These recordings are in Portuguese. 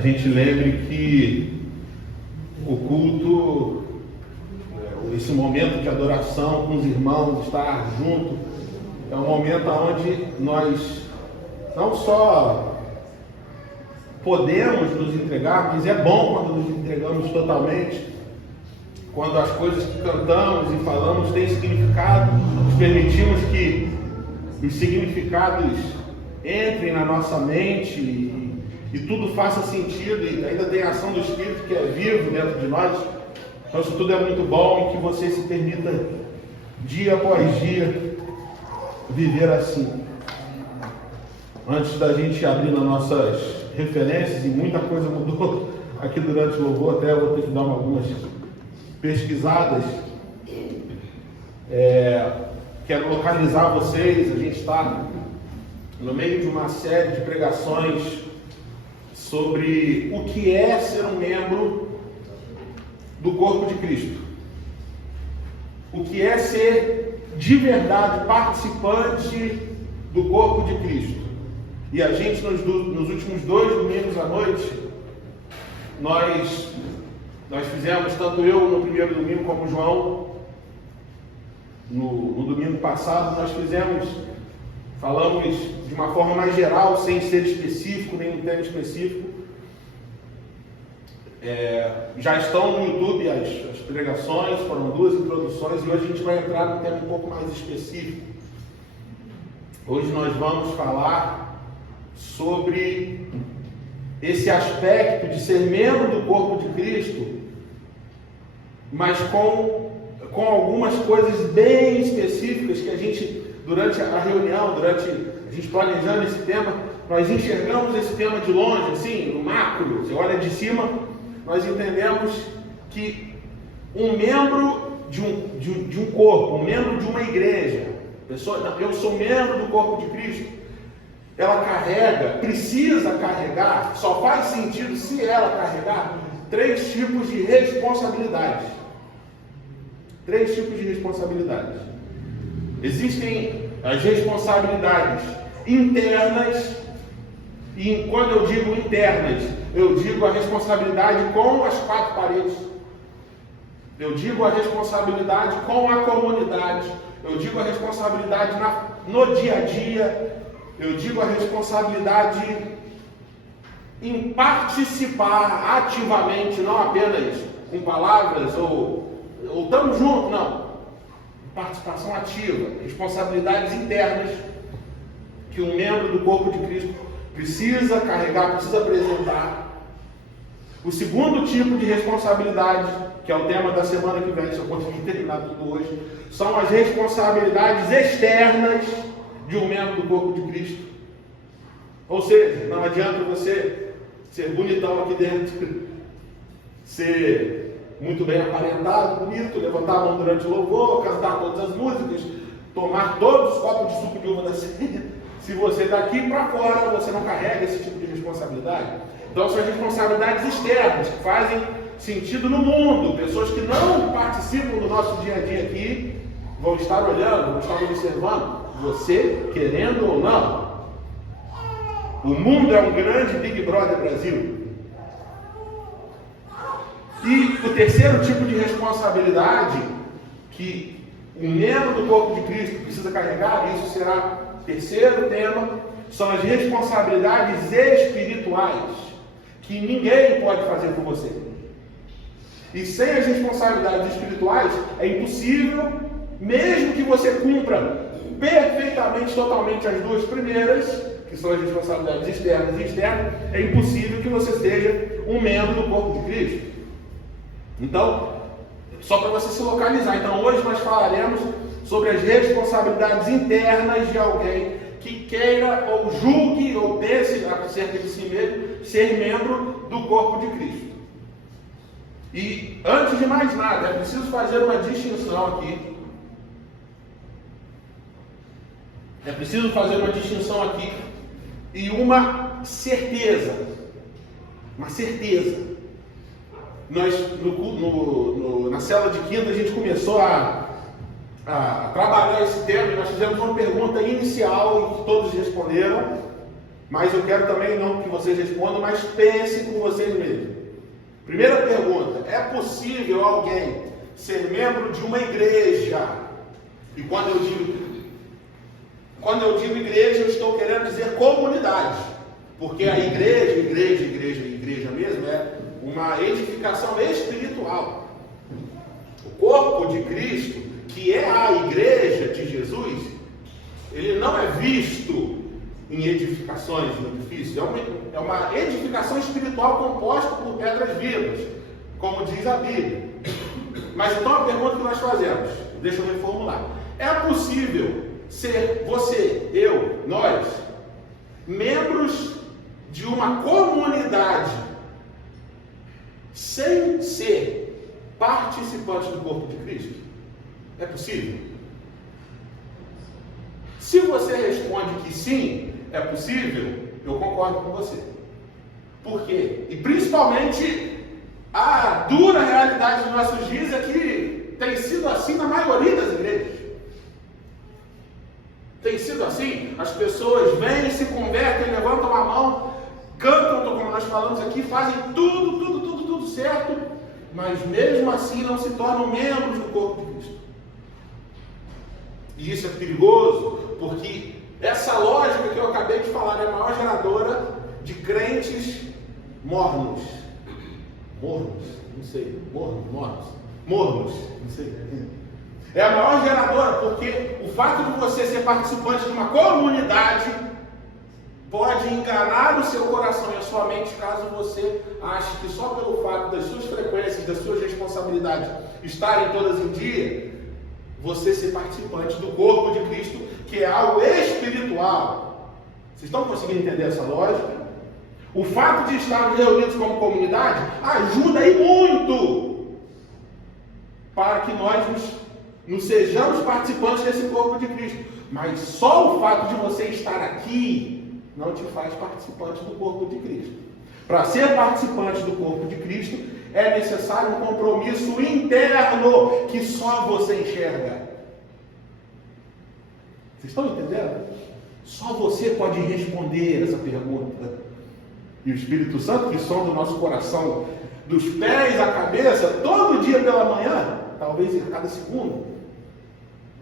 gente lembre que o culto, esse momento de adoração com os irmãos, estar junto, é um momento onde nós não só podemos nos entregar, mas é bom quando nos entregamos totalmente, quando as coisas que cantamos e falamos têm significado, nos permitimos que os significados entrem na nossa mente e tudo faça sentido, e ainda tem a ação do Espírito que é vivo dentro de nós. Então isso tudo é muito bom, e que você se permita dia após dia viver assim. Antes da gente abrir nas nossas referências, e muita coisa mudou aqui durante o louvor, até eu vou ter que dar algumas pesquisadas. Quero localizar vocês. A gente está no meio de uma série de pregações sobre o que é ser um membro do corpo de Cristo, o que é ser de verdade participante do corpo de Cristo. E a gente nos últimos 2 domingos à noite, nós fizemos, tanto eu no primeiro domingo como o João no domingo passado, falamos de uma forma mais geral, sem ser específico, nem um tema específico. Já estão no YouTube as pregações, foram 2 introduções, e hoje a gente vai entrar num tema um pouco mais específico. Hoje nós vamos falar sobre esse aspecto de ser membro do corpo de Cristo, mas com algumas coisas bem específicas que a gente, durante a reunião, a gente planejando esse tema, nós enxergamos esse tema de longe, assim, no macro. Você olha de cima, nós entendemos que um membro de um corpo, um membro de uma igreja, eu sou membro do corpo de Cristo, ela precisa carregar, só faz sentido se ela carregar 3 tipos de responsabilidades. 3 tipos de responsabilidades. Existem as responsabilidades internas, e quando eu digo internas, eu digo a responsabilidade com as 4 paredes. Eu digo a responsabilidade com a comunidade. Eu digo a responsabilidade no dia a dia. Eu digo a responsabilidade em participar ativamente, não apenas com palavras ou estamos juntos, não. Participação ativa, responsabilidades internas que um membro do corpo de Cristo precisa carregar, precisa apresentar. O segundo tipo de responsabilidade, que é o tema da semana que vem, se eu conseguir terminar tudo hoje, são as responsabilidades externas de um membro do corpo de Cristo. Ou seja, não adianta você ser bonitão aqui dentro, ser muito bem aparentado, bonito, levantar a mão durante o louvor, cantar todas as músicas, tomar todos os copos de suco de uva da ceia. Se você daqui para fora, você não carrega esse tipo de responsabilidade. Então são responsabilidades externas, que fazem sentido no mundo. Pessoas que não participam do nosso dia a dia aqui vão estar olhando, vão estar observando, você querendo ou não. O mundo é um grande Big Brother Brasil. E o terceiro tipo de responsabilidade que um membro do corpo de Cristo precisa carregar, e isso será o terceiro tema, são as responsabilidades espirituais, que ninguém pode fazer por você. E sem as responsabilidades espirituais, é impossível, mesmo que você cumpra perfeitamente, totalmente as 2 primeiras, que são as responsabilidades externas e internas, é impossível que você seja um membro do corpo de Cristo. Então, só para você se localizar, então hoje nós falaremos sobre as responsabilidades internas de alguém que queira ou julgue ou pense acerca de si mesmo ser membro do corpo de Cristo. E antes de mais nada, é preciso fazer uma distinção aqui. E uma certeza. Nós, na célula de quinta, a gente começou a trabalhar esse tema, e nós fizemos uma pergunta inicial, e todos responderam, Mas eu quero também não que vocês respondam, mas pensem com vocês mesmos. Primeira pergunta: é possível alguém ser membro de uma igreja? E quando eu digo igreja, eu estou querendo dizer comunidade. Porque a igreja mesmo é uma edificação espiritual. O corpo de Cristo, que é a igreja de Jesus, ele não é visto em edificações, no edifício. É uma edificação espiritual composta por pedras vivas, como diz a Bíblia. Mas então a pergunta que nós fazemos, deixa eu reformular: é possível ser você, eu, nós, membros de uma comunidade sem ser participantes do corpo de Cristo? É possível? Se você responde que sim, é possível, eu concordo com você. Por quê? E principalmente a dura realidade dos nossos dias é que tem sido assim na maioria das igrejas. Tem sido assim, as pessoas vêm, se convertem, levantam a mão, cantam, como nós falamos aqui, fazem tudo certo, mas mesmo assim não se tornam membros do corpo de Cristo. E isso é perigoso, porque essa lógica que eu acabei de falar é a maior geradora de crentes mornos. Mornos, não sei, mornos, não sei. É a maior geradora, porque o fato de você ser participante de uma comunidade pode enganar o seu coração e a sua mente, caso você ache que só pelo fato das suas frequências, das suas responsabilidades estarem todas em dia, você ser participante do corpo de Cristo, que é algo espiritual. Vocês estão conseguindo entender essa lógica? O fato de estarmos reunidos como comunidade ajuda aí muito para que nós nos sejamos participantes desse corpo de Cristo. Mas só o fato de você estar aqui não te faz participante do corpo de Cristo. Para ser participante do corpo de Cristo, é necessário um compromisso interno que só você enxerga. Vocês estão entendendo? Só você pode responder essa pergunta. E o Espírito Santo, que sonda o nosso coração dos pés à cabeça, todo dia pela manhã, talvez a cada segundo,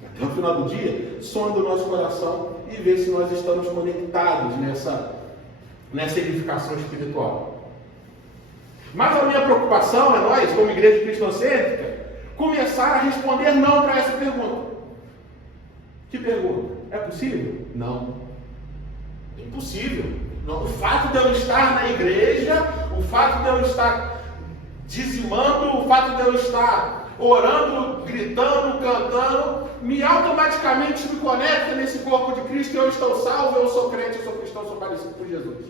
até o final do dia, sonda o nosso coração e vê se nós estamos conectados nessa edificação espiritual. Mas a minha preocupação é nós, como igreja cristocêntrica, começar a responder não para essa pergunta. Que pergunta? É possível? Não. É impossível. Não. O fato de eu estar na igreja, o fato de eu estar dizimando, o fato de eu estar orando, gritando, cantando, automaticamente me conecta nesse corpo de Cristo. Eu estou salvo, eu sou crente, eu sou cristão, eu sou parecido com Jesus.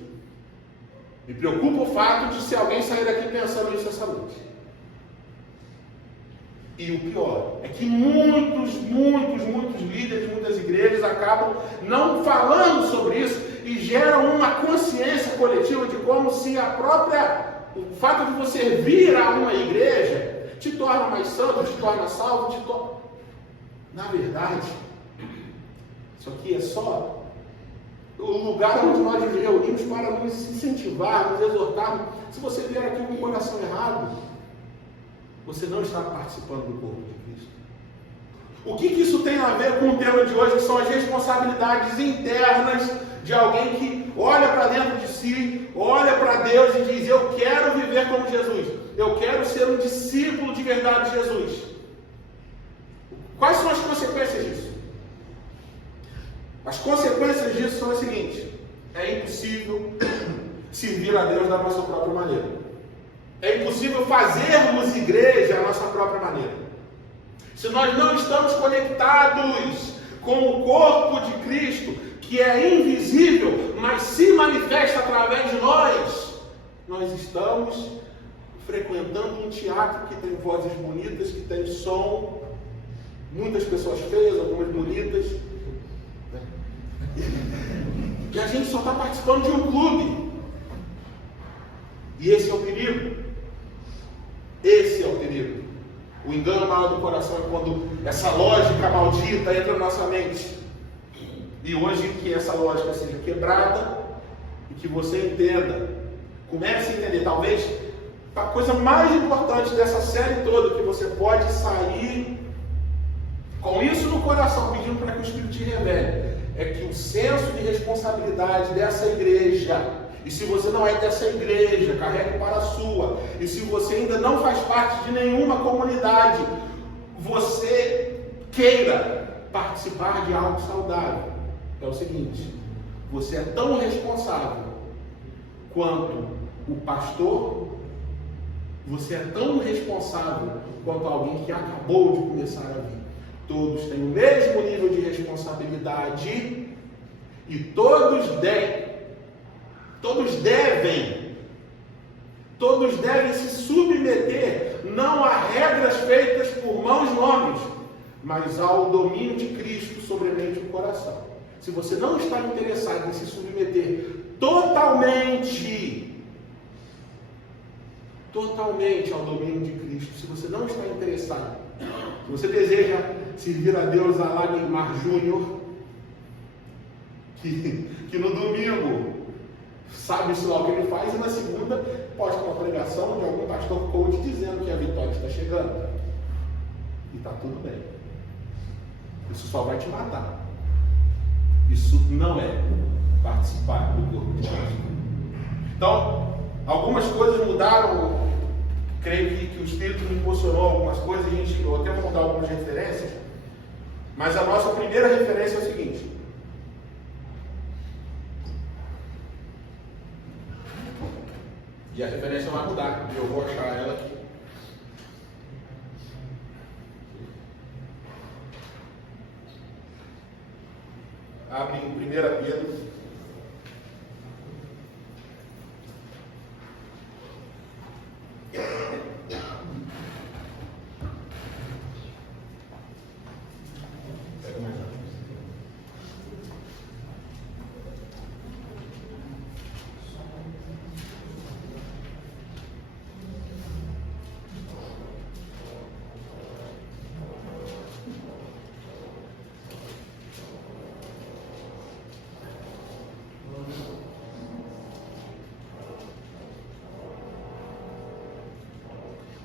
Me preocupa o fato de se alguém sair daqui pensando nisso essa noite. E o pior é que muitos líderes, muitas igrejas acabam não falando sobre isso e geram uma consciência coletiva de como se o fato de você vir a uma igreja te torna mais santo, te torna salvo, Na verdade, isso aqui é só o lugar onde nós nos reunimos para nos incentivar, nos exortar. Se você vier aqui com o coração errado, você não está participando do corpo de Cristo. O que isso tem a ver com o tema de hoje, que são as responsabilidades internas de alguém que olha para dentro de si, olha para Deus e diz: eu quero viver como Jesus, eu quero ser um discípulo de verdade de Jesus. Quais são as consequências disso? As consequências disso são as seguintes: é impossível servir a Deus da nossa própria maneira. É impossível fazermos igreja da nossa própria maneira. Se nós não estamos conectados com o corpo de Cristo, que é invisível, mas se manifesta através de nós estamos frequentando um teatro que tem vozes bonitas, que tem som, muitas pessoas feias, algumas bonitas, e a gente só está participando de um clube. E esse é o perigo. Esse é o perigo. O engano maior do coração é quando essa lógica maldita entra na nossa mente. E hoje que essa lógica seja quebrada, que você entenda, comece a entender, talvez a coisa mais importante dessa série toda, que você pode sair com isso no coração, pedindo para que o Espírito te revele, é que o senso de responsabilidade dessa igreja, e se você não é dessa igreja, carregue para a sua, e se você ainda não faz parte de nenhuma comunidade, você queira participar de algo saudável. É o seguinte: você é tão responsável quanto o pastor, você é tão responsável quanto alguém que acabou de começar a vir. Todos têm o mesmo nível de responsabilidade e todos devem se submeter não a regras feitas por mãos e homens, mas ao domínio de Cristo sobre a mente e o coração. Se você não está interessado em se submeter totalmente ao domínio de Cristo, se você não está interessado, se você deseja servir a Deus a lá Neymar Júnior, que no domingo sabe-se lá o que ele faz, e na segunda posta uma pregação de algum pastor coach dizendo que a vitória está chegando. E está tudo bem. Isso só vai te matar. Isso não é participar do corpo de Cristo. Então, algumas coisas mudaram. Creio que o Espírito me impulsionou algumas coisas. Eu até vou dar algumas referências. Mas a nossa primeira referência é o seguinte: e a referência vai mudar, eu vou achar ela aqui. Abre em 1 Pedro.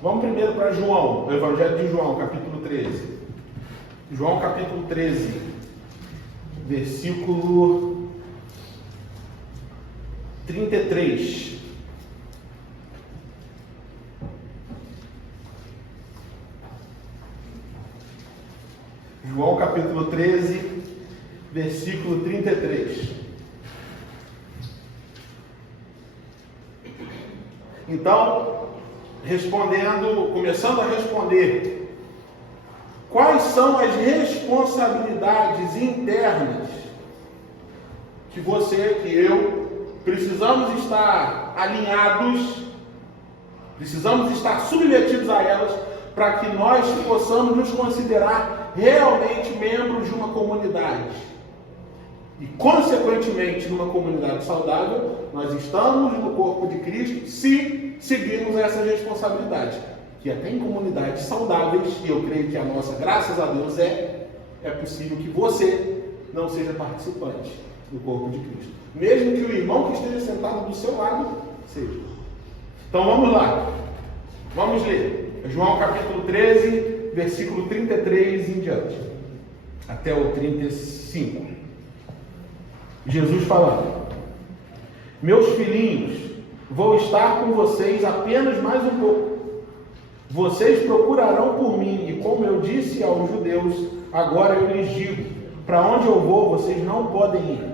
Vamos primeiro para João, o Evangelho de João, capítulo 13. João, capítulo 13, versículo 33. João, capítulo 13, versículo 33. Então, começando a responder, quais são as responsabilidades internas que você, que eu, precisamos estar alinhados, precisamos estar submetidos a elas, para que nós possamos nos considerar realmente membros de uma comunidade. E, consequentemente, numa comunidade saudável, nós estamos no corpo de Cristo se seguirmos essas responsabilidades. Que até em comunidades saudáveis, e eu creio que a nossa, graças a Deus, é possível que você não seja participante do corpo de Cristo. Mesmo que o irmão que esteja sentado do seu lado seja. Então vamos lá. Vamos ler. João capítulo 13, versículo 33 em diante. Até o 35. Jesus falando: meus filhinhos, vou estar com vocês apenas mais um pouco. Vocês procurarão por mim, e como eu disse aos judeus, agora eu lhes digo: para onde eu vou, vocês não podem ir.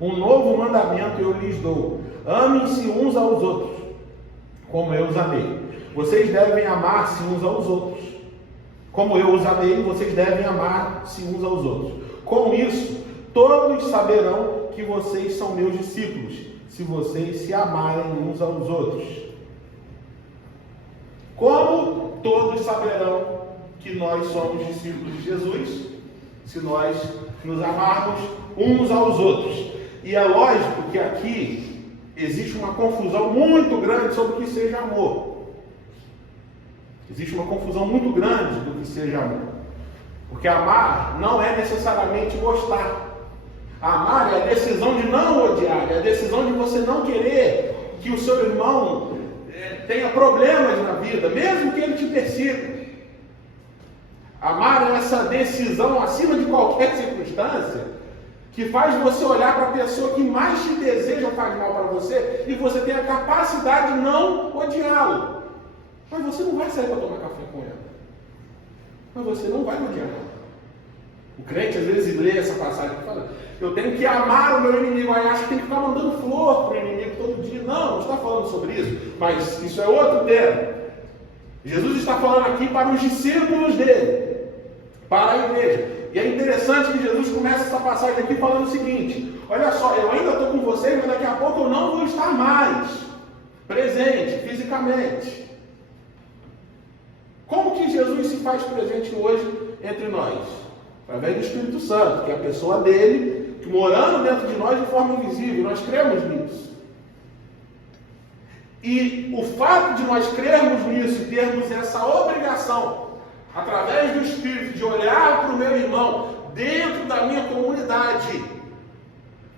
Um novo mandamento eu lhes dou: amem-se uns aos outros, como eu os amei. Vocês devem amar-se uns aos outros. Como eu os amei, vocês devem amar-se uns aos outros. Com isso, todos saberão que vocês são meus discípulos, se vocês se amarem uns aos outros. Como todos saberão que nós somos discípulos de Jesus? Se nós nos amarmos uns aos outros. E é lógico que aqui existe uma confusão muito grande sobre o que seja amor. Existe uma confusão muito grande do que seja amor. Porque amar não é necessariamente gostar. Amar é a decisão de não odiar, é a decisão de você não querer que o seu irmão tenha problemas na vida, mesmo que ele te persiga. Amar é essa decisão acima de qualquer circunstância que faz você olhar para a pessoa que mais te deseja faz mal para você e você tem a capacidade de não odiá-lo. Mas você não vai sair para tomar café com ela. Mas você não vai odiar ela. O crente às vezes lê essa passagem e fala: eu tenho que amar o meu inimigo. Aí acha que tem que ficar mandando flor para o inimigo todo dia. Não está falando sobre isso. Mas isso é outro tema. Jesus está falando aqui para os discípulos dele, para a igreja. E é interessante que Jesus começa essa passagem aqui falando o seguinte: olha só, eu ainda estou com vocês, mas daqui a pouco eu não vou estar mais presente fisicamente. Como que Jesus se faz presente hoje entre nós? Através do Espírito Santo, que é a pessoa dele, morando dentro de nós de forma invisível. Nós cremos nisso. E o fato de nós crermos nisso e termos essa obrigação, através do Espírito, de olhar para o meu irmão dentro da minha comunidade,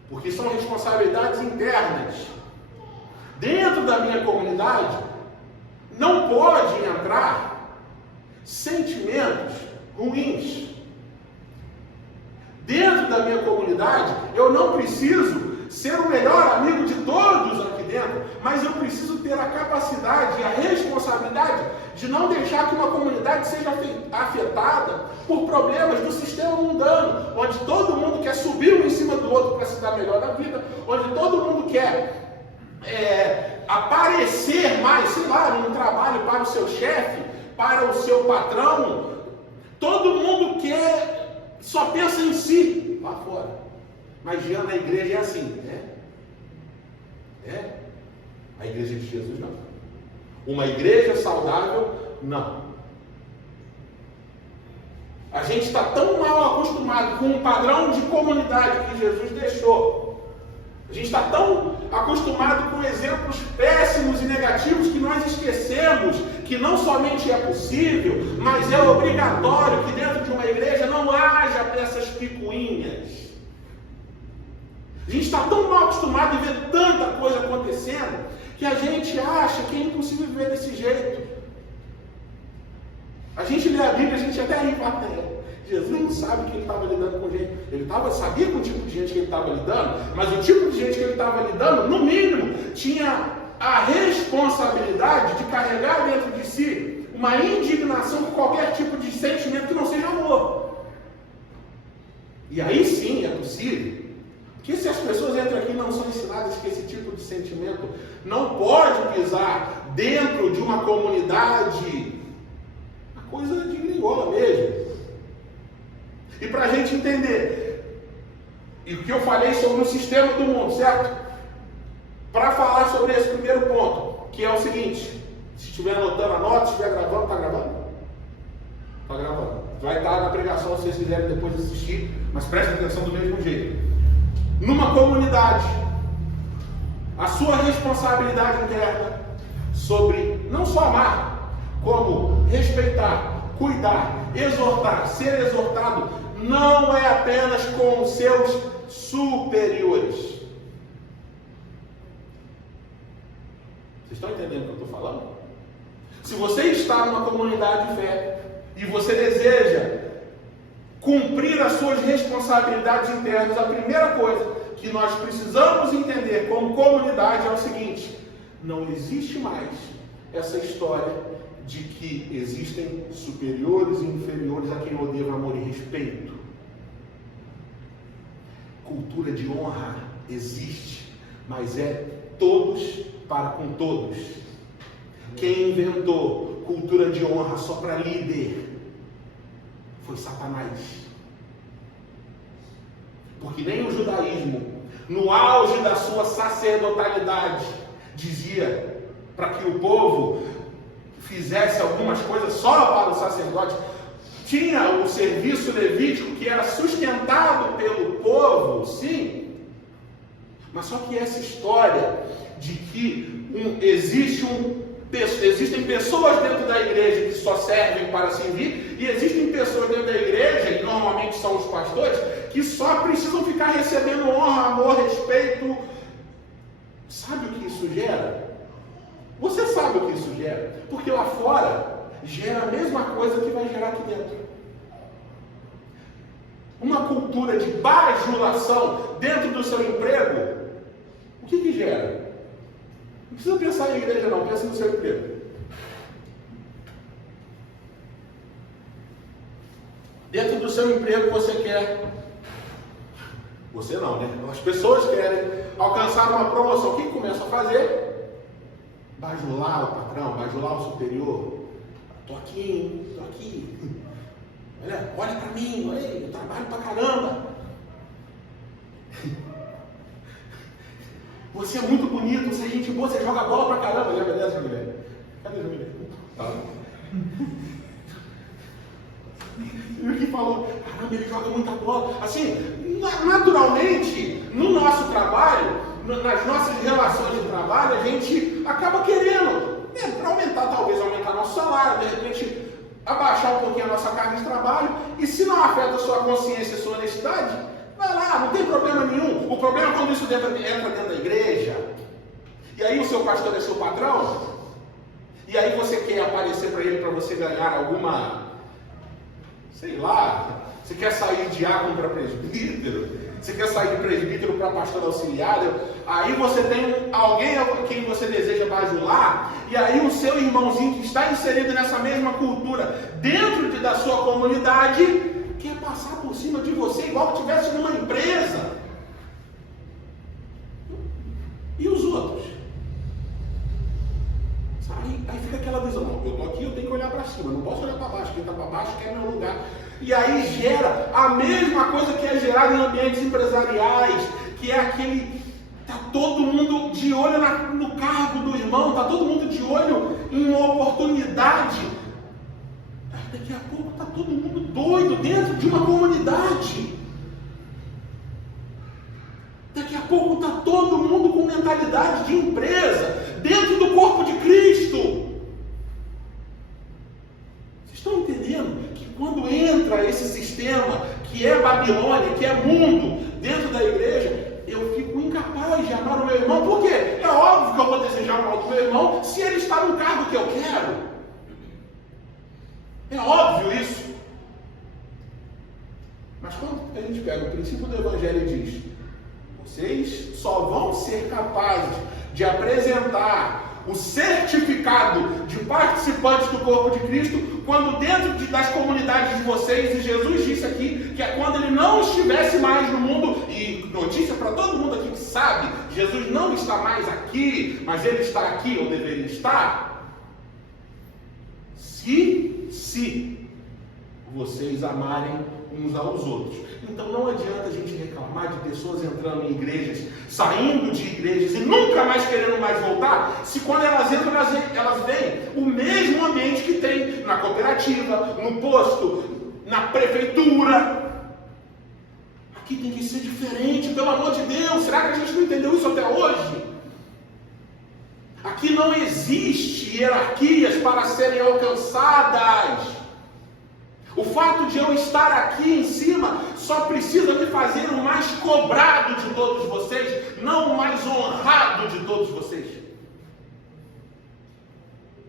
porque são responsabilidades internas, dentro da minha comunidade, não pode entrar sentimentos ruins. Dentro da minha comunidade, eu não preciso ser o melhor amigo de todos aqui dentro, mas eu preciso ter a capacidade e a responsabilidade de não deixar que uma comunidade seja afetada por problemas do sistema mundano, onde todo mundo quer subir um em cima do outro para se dar melhor na vida, onde todo mundo quer aparecer mais, sei lá, num trabalho para o seu chefe, para o seu patrão. Todo mundo só pensa em si lá fora. Mas já na igreja é assim, né? A igreja de Jesus não. Uma igreja saudável, não. A gente está tão mal acostumado com o padrão de comunidade que Jesus deixou. A gente está tão acostumado com exemplos péssimos e negativos que nós esquecemos que não somente é possível, mas é obrigatório que dentro de uma igreja não haja peças picuinhas. A gente está tão mal acostumado a ver tanta coisa acontecendo que a gente acha que é impossível viver desse jeito. A gente lê a Bíblia, a gente até ri, Jesus não sabe que ele estava lidando com gente. Ele sabia com o tipo de gente que ele estava lidando, mas o tipo de gente que ele estava lidando, no mínimo, tinha a responsabilidade de carregar dentro de si uma indignação com qualquer tipo de sentimento que não seja amor. E aí sim é possível. Porque se as pessoas entram aqui e não são ensinadas que esse tipo de sentimento não pode pisar dentro de uma comunidade, a coisa de gringola mesmo. E para a gente entender, e o que eu falei sobre o sistema do mundo, certo? Para falar sobre esse primeiro ponto, que é o seguinte: se estiver anotando, anota, se estiver gravando, está gravando? Está gravando. Vai estar na pregação se vocês quiserem depois assistir, mas prestem atenção do mesmo jeito. Numa comunidade, a sua responsabilidade interna sobre não só amar, como respeitar, cuidar, exortar, ser exortado, não é apenas com os seus superiores. Vocês estão entendendo o que eu estou falando? Se você está numa comunidade de fé e você deseja cumprir as suas responsabilidades internas, a primeira coisa que nós precisamos entender como comunidade é o seguinte: não existe mais essa história de que existem superiores e inferiores a quem eu devo amor e respeito. Cultura de honra existe, mas é todos para com todos. Quem inventou cultura de honra só para líder foi Satanás. Porque nem o judaísmo, no auge da sua sacerdotalidade, dizia para que o povo fizesse algumas coisas só para o sacerdote. Tinha o serviço levítico que era sustentado pelo povo, sim, mas só que essa história de que existe Existem pessoas dentro da igreja que só servem para servir, e existem pessoas dentro da igreja, e normalmente são os pastores, que só precisam ficar recebendo honra, amor, respeito. Sabe o que isso gera? Você sabe o que isso gera? Porque lá fora gera a mesma coisa que vai gerar aqui dentro. Uma cultura de bajulação dentro do seu emprego, o que gera? Não precisa pensar em igreja não, pensa no seu emprego. Dentro do seu emprego você quer... Você não, né? As pessoas querem alcançar uma promoção. O que começa a fazer? Bajular o patrão, bajular o superior. Tô aqui, tô aqui. Olha pra mim, olha aí, eu trabalho pra caramba. Você é muito bonito, você é gente boa, você joga bola pra caramba. Lembra dessa, mulher? Cadê a mulher? Tá. E o que falou? Caramba, ele joga muita bola. Assim, naturalmente, no nosso trabalho, nas nossas relações de trabalho, a gente acaba querendo, talvez aumentar nosso salário, de repente abaixar um pouquinho a nossa carga de trabalho, e se não afeta a sua consciência e a sua honestidade, vai lá, não tem problema nenhum. O problema é quando isso entra dentro da igreja, e aí o seu pastor é seu patrão, e aí você quer aparecer para ele para você ganhar alguma, sei lá, você quer sair de diácono para presbítero, você quer sair de presbítero para pastor auxiliar, aí você tem alguém a quem você deseja bajular, e aí o seu irmãozinho que está inserido nessa mesma cultura, dentro da sua comunidade, quer passar por cima de você igual que estivesse numa empresa. E os outros? Aí fica aquela visão, não, eu estou aqui, eu tenho que olhar para cima, não posso olhar para baixo, quem está para baixo quer meu lugar. E aí gera a mesma coisa que é gerada em ambientes empresariais, que é aquele, está todo mundo de olho no cargo do irmão, está todo mundo de olho em uma oportunidade. Daqui a pouco está todo mundo doido dentro de uma comunidade. Daqui a pouco está todo mundo com mentalidade de empresa, dentro do corpo de Cristo. Vocês estão entendendo que quando entra esse sistema, que é Babilônia, que é mundo, dentro da igreja, eu fico incapaz de amar o meu irmão? Por quê? É óbvio que eu vou desejar o mal do meu irmão se ele está no cargo que eu quero. É óbvio isso. Mas quando a gente pega o princípio do Evangelho e diz: vocês só vão ser capazes de apresentar o certificado de participantes do corpo de Cristo quando dentro das comunidades de vocês, e Jesus disse aqui que é quando ele não estivesse mais no mundo, e notícia para todo mundo aqui que sabe, Jesus não está mais aqui, mas ele está aqui, ou deveria estar, se vocês amarem uns aos outros. Então não adianta a gente reclamar de pessoas entrando em igrejas, saindo de igrejas e nunca mais querendo mais voltar, se quando elas entram, elas veem o mesmo ambiente que tem na cooperativa, no posto, na prefeitura. Aqui tem que ser diferente, pelo amor de Deus. Será que a gente não entendeu isso até hoje? Aqui não existe hierarquias para serem alcançadas. O fato de eu estar aqui em cima só precisa me fazer o mais cobrado de todos vocês, não o mais honrado de todos vocês.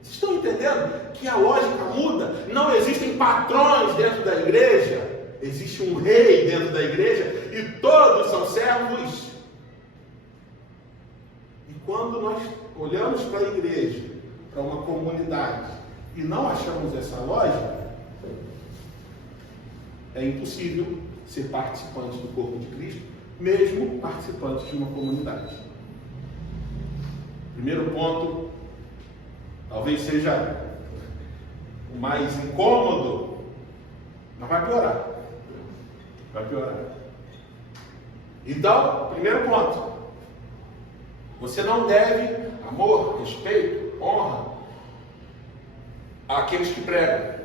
Vocês estão entendendo que a lógica muda? Não existem patrões dentro da igreja, existe um rei dentro da igreja e todos são servos. E quando nós olhamos para a igreja, para uma comunidade, e não achamos essa lógica, é impossível ser participante do corpo de Cristo, mesmo participante de uma comunidade. Primeiro ponto, talvez seja o mais incômodo, mas vai piorar. Vai piorar. Então, primeiro ponto, você não deve amor, respeito, honra àqueles que pregam.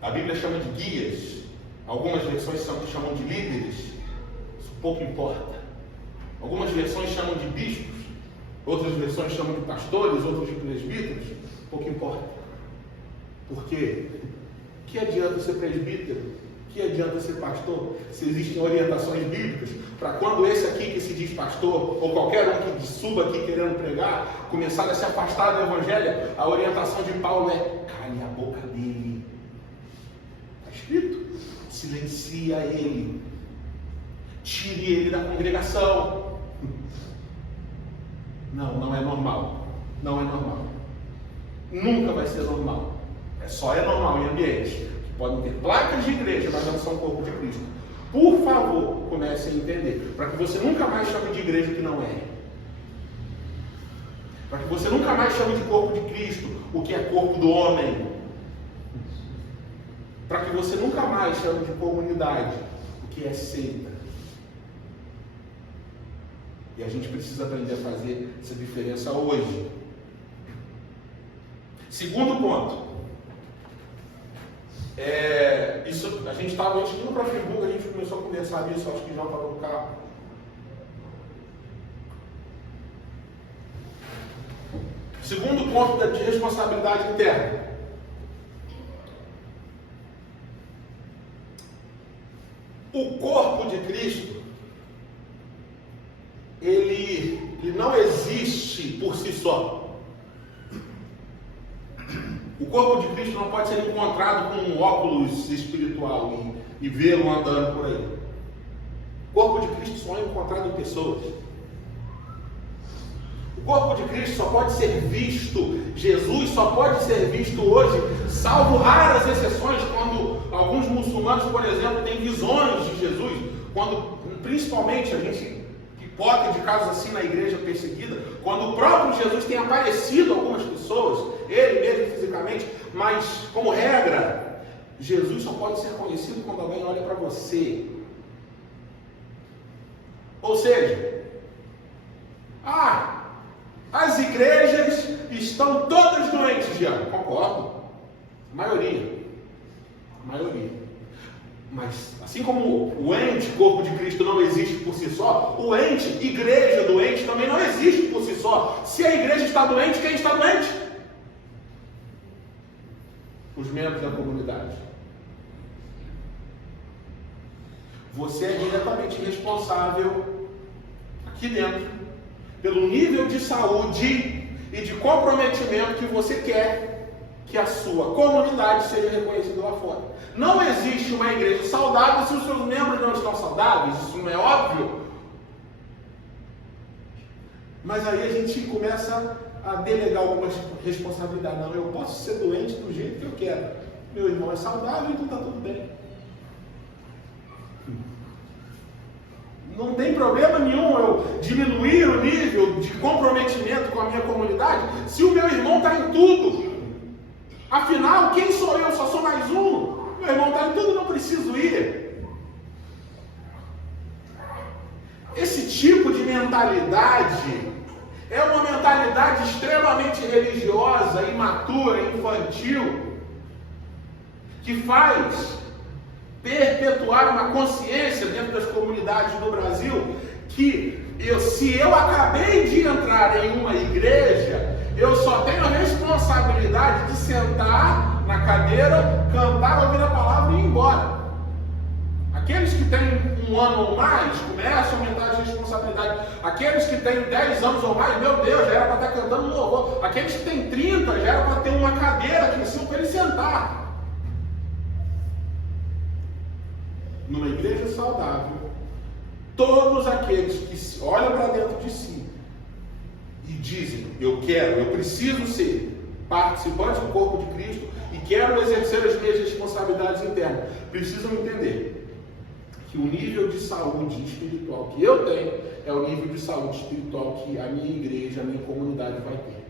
A Bíblia chama de guias. Algumas versões chamam de líderes, isso pouco importa. Algumas versões chamam de bispos, Outras versões chamam de pastores, outras de presbíteros. Pouco importa. Porque que adianta ser presbítero? Que adianta ser pastor? Se existem orientações bíblicas para quando esse aqui que se diz pastor, ou qualquer um que suba aqui querendo pregar, começar a se afastar do evangelho, a orientação de Paulo é: cale a boca dele. Está escrito: silencia ele, tire ele da congregação. Não é normal. Não é normal. Nunca vai ser normal. Só é normal em ambientes que podem ter placas de igreja, mas não são corpo de Cristo. Por favor, comece a entender, para que você nunca mais chame de igreja que não é. Para que você nunca mais chame de corpo de Cristo o que é corpo do homem. Para que você nunca mais chame de comunidade o que é seita. E a gente precisa aprender a fazer essa diferença hoje. Segundo ponto. Isso, a gente estava antes de ir para Friburgo, a gente começou a conversar disso, acho que já estava no carro. Segundo ponto de responsabilidade interna. O corpo de Cristo, ele não existe por si só. O corpo de Cristo não pode ser encontrado com um óculos espiritual e vê-lo andando por aí. O corpo de Cristo só é encontrado em pessoas. O corpo de Cristo só pode ser visto, Jesus só pode ser visto hoje, salvo raras exceções, quando alguns muçulmanos, por exemplo, têm visões de Jesus, quando, principalmente, a gente hipótese de casos assim na igreja perseguida, quando o próprio Jesus tem aparecido a algumas pessoas, ele mesmo fisicamente, mas como regra, Jesus só pode ser conhecido quando alguém olha para você. Ou seja, as igrejas estão todas doentes, Jean. Concordo. A maioria. Mas, assim como o ente, corpo de Cristo, não existe por si só, o ente, igreja doente, também não existe por si só. Se a igreja está doente, quem está doente? Os membros da comunidade. Você é diretamente responsável, aqui dentro, pelo nível de saúde e de comprometimento que você quer que a sua comunidade seja reconhecida lá fora. Não existe uma igreja saudável se os seus membros não estão saudáveis, isso não é óbvio. Mas aí a gente começa a delegar algumas responsabilidades. Não, eu posso ser doente do jeito que eu quero. Meu irmão é saudável, então está tudo bem. Não tem problema nenhum eu diminuir o nível de comprometimento com a minha comunidade se o meu irmão está em tudo. Afinal, quem sou eu? Só sou mais um. Meu irmão está em tudo, não preciso ir. Esse tipo de mentalidade é uma mentalidade extremamente religiosa, imatura, infantil, que faz perpetuar uma consciência dentro das comunidades do Brasil que se eu acabei de entrar em uma igreja, eu só tenho a responsabilidade de sentar na cadeira, cantar, ouvir a palavra e ir embora. Aqueles que têm 1 ano ou mais começam a aumentar a responsabilidade. Aqueles que têm 10 anos ou mais, meu Deus, já era para estar cantando um louvor. Aqueles que têm 30 já era para ter uma cadeira aqui em cima para ele sentar. Numa igreja saudável, todos aqueles que olham para dentro de si e dizem: eu preciso ser participante do corpo de Cristo e quero exercer as minhas responsabilidades internas, precisam entender que o nível de saúde espiritual que eu tenho é o nível de saúde espiritual que a minha igreja, a minha comunidade vai ter.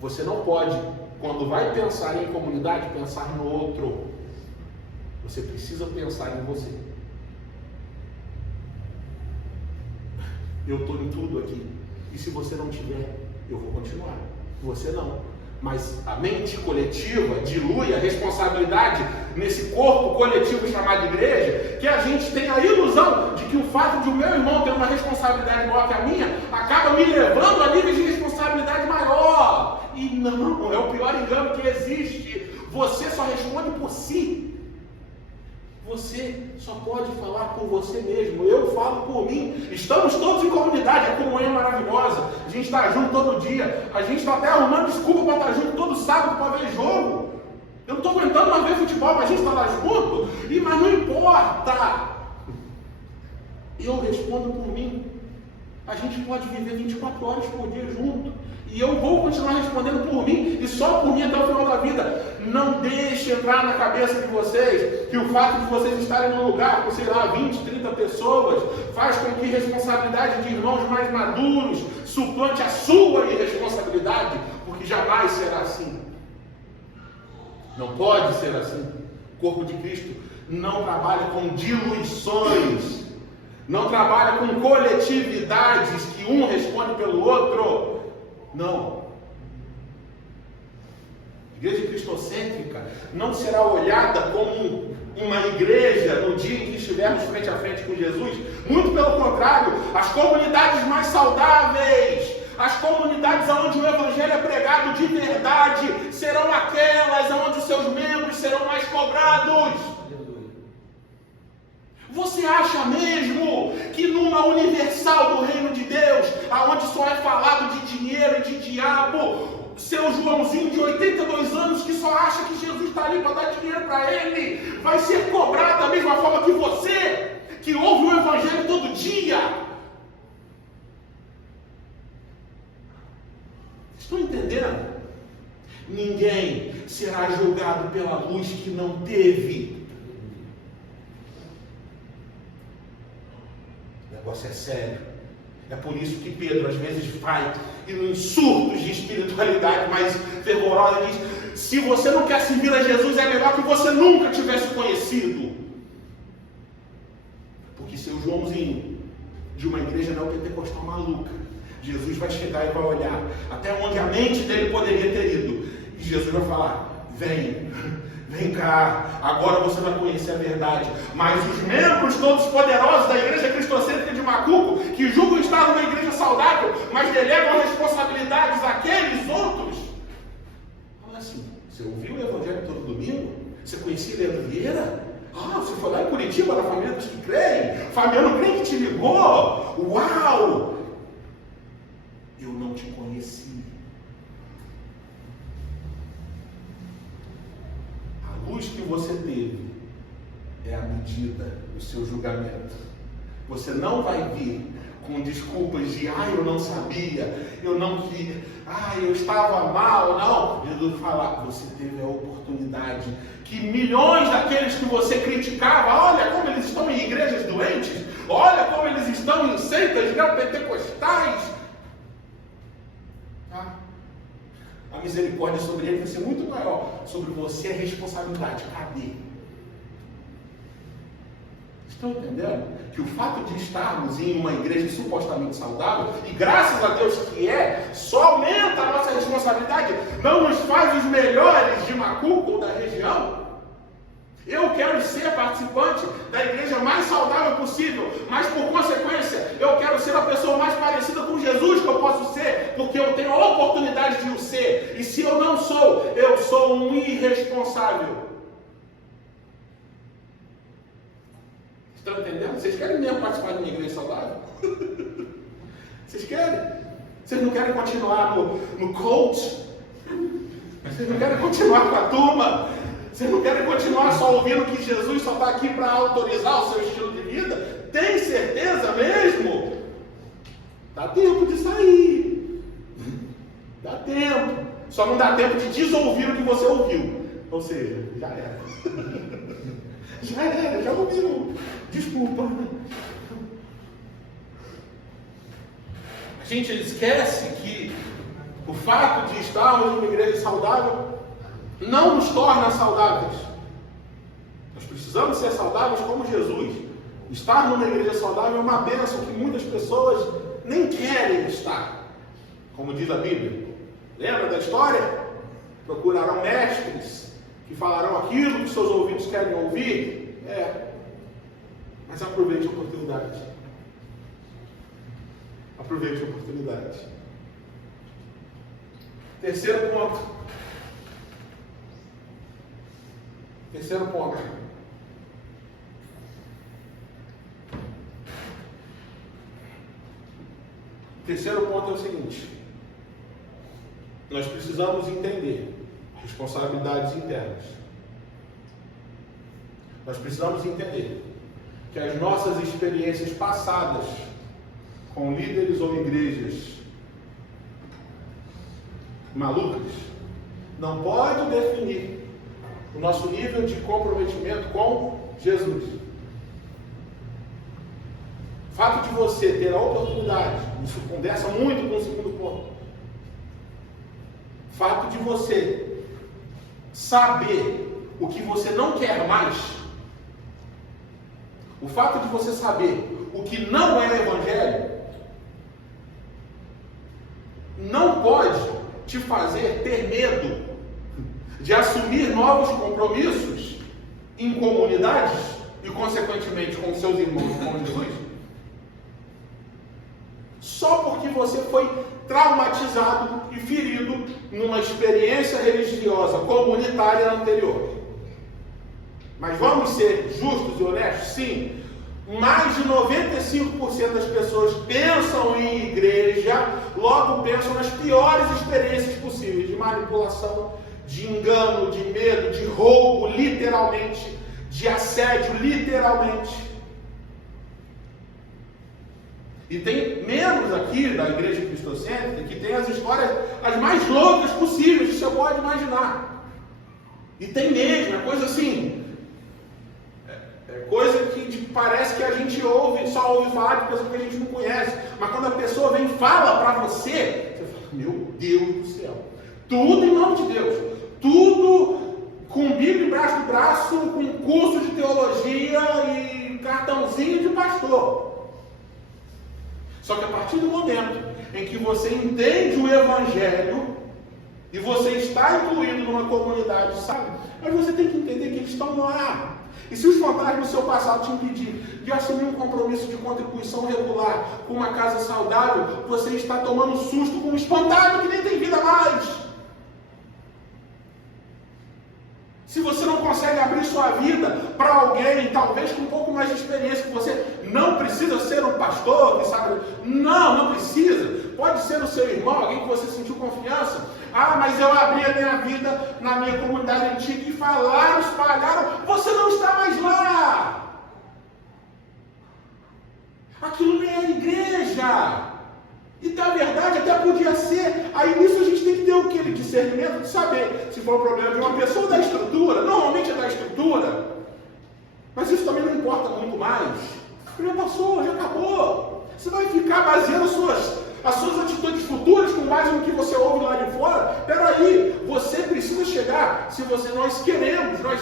Você não pode, quando vai pensar em comunidade, pensar no outro. Você precisa pensar em você. Eu estou em tudo aqui. E se você não tiver, eu vou continuar. Você não. Mas a mente coletiva dilui a responsabilidade nesse corpo coletivo chamado igreja, que a gente tem a ilusão de que o fato de o meu irmão ter uma responsabilidade maior que a minha, acaba me levando a níveis de responsabilidade maior. E não, é o pior engano que existe. Você só responde por si. Você só pode falar por você mesmo. Eu falo por mim. Estamos todos em comunidade. A comunhão é maravilhosa. A gente está junto todo dia. A gente está até arrumando desculpa para estar junto todo sábado para ver jogo. Eu não estou aguentando mais ver futebol, mas a gente está lá junto. Mas não importa. Eu respondo por mim. A gente pode viver 24 horas por dia junto. E eu vou continuar respondendo por mim e só por mim até o final da vida. Não deixe entrar na cabeça de vocês que o fato de vocês estarem num lugar com, sei lá, 20, 30 pessoas faz com que a responsabilidade de irmãos mais maduros suplante a sua irresponsabilidade, porque jamais será assim. Não pode ser assim. O corpo de Cristo não trabalha com diluições, não trabalha com coletividades que um responde pelo outro. Não. A igreja cristocêntrica não será olhada como uma igreja no dia em que estivermos frente a frente com Jesus. Muito pelo contrário, as comunidades mais saudáveis, as comunidades onde o evangelho é pregado de verdade, serão aquelas onde os seus membros serão mais cobrados. Você acha mesmo que numa universal do reino de Deus, aonde só é falado de dinheiro e de diabo, seu Joãozinho de 82 anos que só acha que Jesus está ali para dar dinheiro para ele, vai ser cobrado da mesma forma que você, que ouve o evangelho todo dia? Estão entendendo? Ninguém será julgado pela luz que não teve. O negócio é sério. É por isso que Pedro às vezes vai em surtos de espiritualidade mais fervorosa e diz: se você não quer servir a Jesus, é melhor que você nunca tivesse conhecido. Porque seu Joãozinho de uma igreja neopentecostal maluca, Jesus vai chegar e vai olhar até onde a mente dele poderia ter ido, e Jesus vai falar: vem cá, agora você vai conhecer a verdade. Mas os membros todos poderosos da igreja cristocêntrica de Macuco, que julgam estar numa igreja saudável, mas delegam responsabilidades àqueles outros, fala assim: você ouviu o evangelho todo domingo? Você conhecia Leandro Vieira? Você foi lá em Curitiba, na família dos que creem? Fabiano Crente te ligou? Uau! Eu não te conheci. A luz que você teve é a medida do seu julgamento. Você não vai vir com desculpas de: eu não sabia, eu não queria, eu estava mal. Não, Jesus fala: você teve a oportunidade que milhões daqueles que você criticava, olha como eles estão em igrejas doentes, olha como eles estão em seitas neopentecostais. A misericórdia sobre ele vai ser muito maior. Sobre você a responsabilidade. Cadê? Estão entendendo? Que o fato de estarmos em uma igreja supostamente saudável, e graças a Deus que só aumenta a nossa responsabilidade, não nos faz os melhores de Macuco ou da região. Eu quero ser participante da igreja mais saudável possível, mas por consequência, eu quero ser a pessoa mais parecida com Jesus que eu posso ser, porque eu tenho a oportunidade de o ser. E se eu não sou, eu sou um irresponsável. Estão entendendo? Vocês querem mesmo participar de uma igreja saudável? Vocês querem? Vocês não querem continuar no coach? Vocês não querem continuar com a turma? Vocês não querem continuar só ouvindo que Jesus só está aqui para autorizar o seu estilo de vida? Tem certeza mesmo? Dá tempo de sair. Dá tempo. Só não dá tempo de desouvir o que você ouviu. Ou seja, já era. Já ouviu. Desculpa. A gente esquece que o fato de estarmos em uma igreja saudável não nos torna saudáveis. Nós precisamos ser saudáveis como Jesus. Estar numa igreja saudável é uma bênção que muitas pessoas nem querem estar. Como diz a Bíblia. Lembra da história? procurarão mestres que falarão aquilo que seus ouvidos querem ouvir. Mas aproveite a oportunidade. Aproveite a oportunidade. Terceiro ponto. Terceiro ponto. Terceiro ponto é o seguinte: nós precisamos entender responsabilidades internas. Nós precisamos entender que as nossas experiências passadas com líderes ou igrejas malucas não pode definir o nosso nível de comprometimento com Jesus. O fato de você ter a oportunidade, isso conversa muito com o segundo ponto, o fato de você saber o que você não quer mais, o fato de você saber o que não é evangelho, não pode te fazer ter medo de assumir novos compromissos em comunidades e, consequentemente, com seus irmãos com Jesus, só porque você foi traumatizado e ferido numa experiência religiosa comunitária anterior. Mas vamos ser justos e honestos? Sim. Mais de 95% das pessoas pensam em igreja, logo pensam nas piores experiências possíveis, de manipulação, de engano, de medo, de roubo, literalmente, de assédio, literalmente. E tem membros aqui da igreja cristocêntrica que tem as histórias as mais loucas possíveis que você pode imaginar. E tem mesmo, é coisa assim, coisa que parece que a gente só ouve falar de pessoas que a gente não conhece. Mas quando a pessoa vem e fala para você, você fala, meu Deus do céu. Tudo em nome de Deus. Tudo com Bíblia embaixo do braço, com curso de teologia e cartãozinho de pastor. Só que a partir do momento em que você entende o Evangelho e você está incluído numa comunidade, sabe? Mas você tem que entender que eles estão lá. E se os fantasmas do seu passado te impedir de assumir um compromisso de contribuição regular com uma casa saudável, você está tomando susto com um espantado que nem tem vida mais. Se você não consegue abrir sua vida para alguém, talvez com um pouco mais de experiência, que você não precisa ser um pastor, que sabe? Não precisa. Pode ser o seu irmão, alguém que você sentiu confiança. Mas eu abri a minha vida na minha comunidade antiga e falaram, espalharam. Você não está mais lá. Aquilo nem é igreja. E na verdade até podia ser. Aí nisso a gente tem que ter o que? Discernimento de saber se for um problema de uma pessoa da estrutura. Normalmente é da estrutura. Mas isso também não importa muito mais. Já passou, já acabou. Você vai ficar baseando as suas atitudes futuras com base no que você ouve lá de fora. Peraí, você precisa chegar. Se nós queremos, nós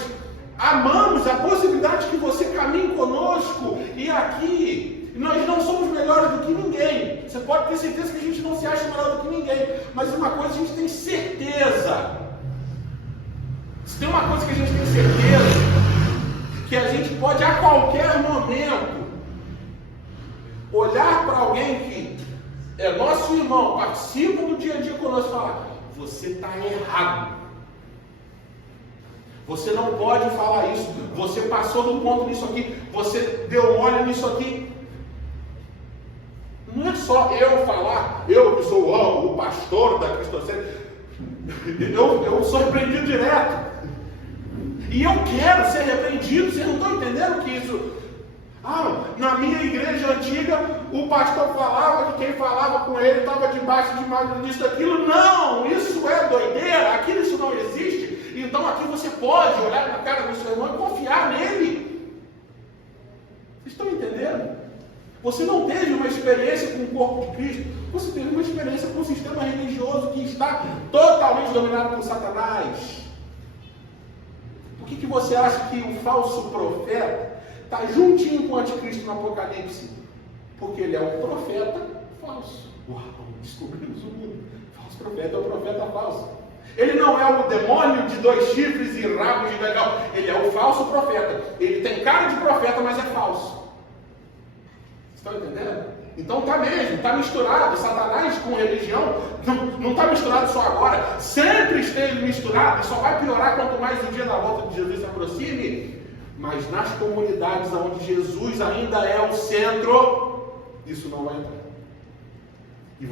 amamos a possibilidade que você caminhe conosco. E aqui nós não somos melhores do que ninguém. Você pode ter certeza que a gente não se acha melhor do que ninguém. Mas uma coisa a gente tem certeza. Se tem uma coisa que a gente tem certeza, que a gente pode a qualquer momento olhar para alguém que é nosso irmão, participa do dia a dia conosco e falar, você está errado. Você não pode falar isso. Você passou do ponto nisso aqui. Você deu mole nisso aqui. Não é só eu falar, eu que sou o pastor da cristocêntrica, eu sou repreendido direto. E eu quero ser repreendido. Vocês não estão entendendo que isso... na minha igreja antiga, o pastor falava que quem falava com ele estava debaixo de mais disso, daquilo. Não, isso é doideira, isso não existe. Então aqui você pode olhar na cara do seu irmão e confiar nele. Vocês estão entendendo? Você não teve uma experiência com o corpo de Cristo, você teve uma experiência com o sistema religioso que está totalmente dominado por Satanás. Por que você acha que o falso profeta está juntinho com o anticristo no Apocalipse? Porque ele é um profeta falso. Uau, descobrimos o mundo. Falso profeta é um profeta falso. Ele não é o demônio de 2 chifres e rabos de legal. Ele é o falso profeta. Ele tem cara de profeta, mas é falso. Estão entendendo? Então está mesmo, está misturado. Satanás com religião não está misturado só agora. Sempre esteve misturado e só vai piorar quanto mais o dia da volta de Jesus se aproxime. Mas nas comunidades onde Jesus ainda é o centro, isso não vai entrar. E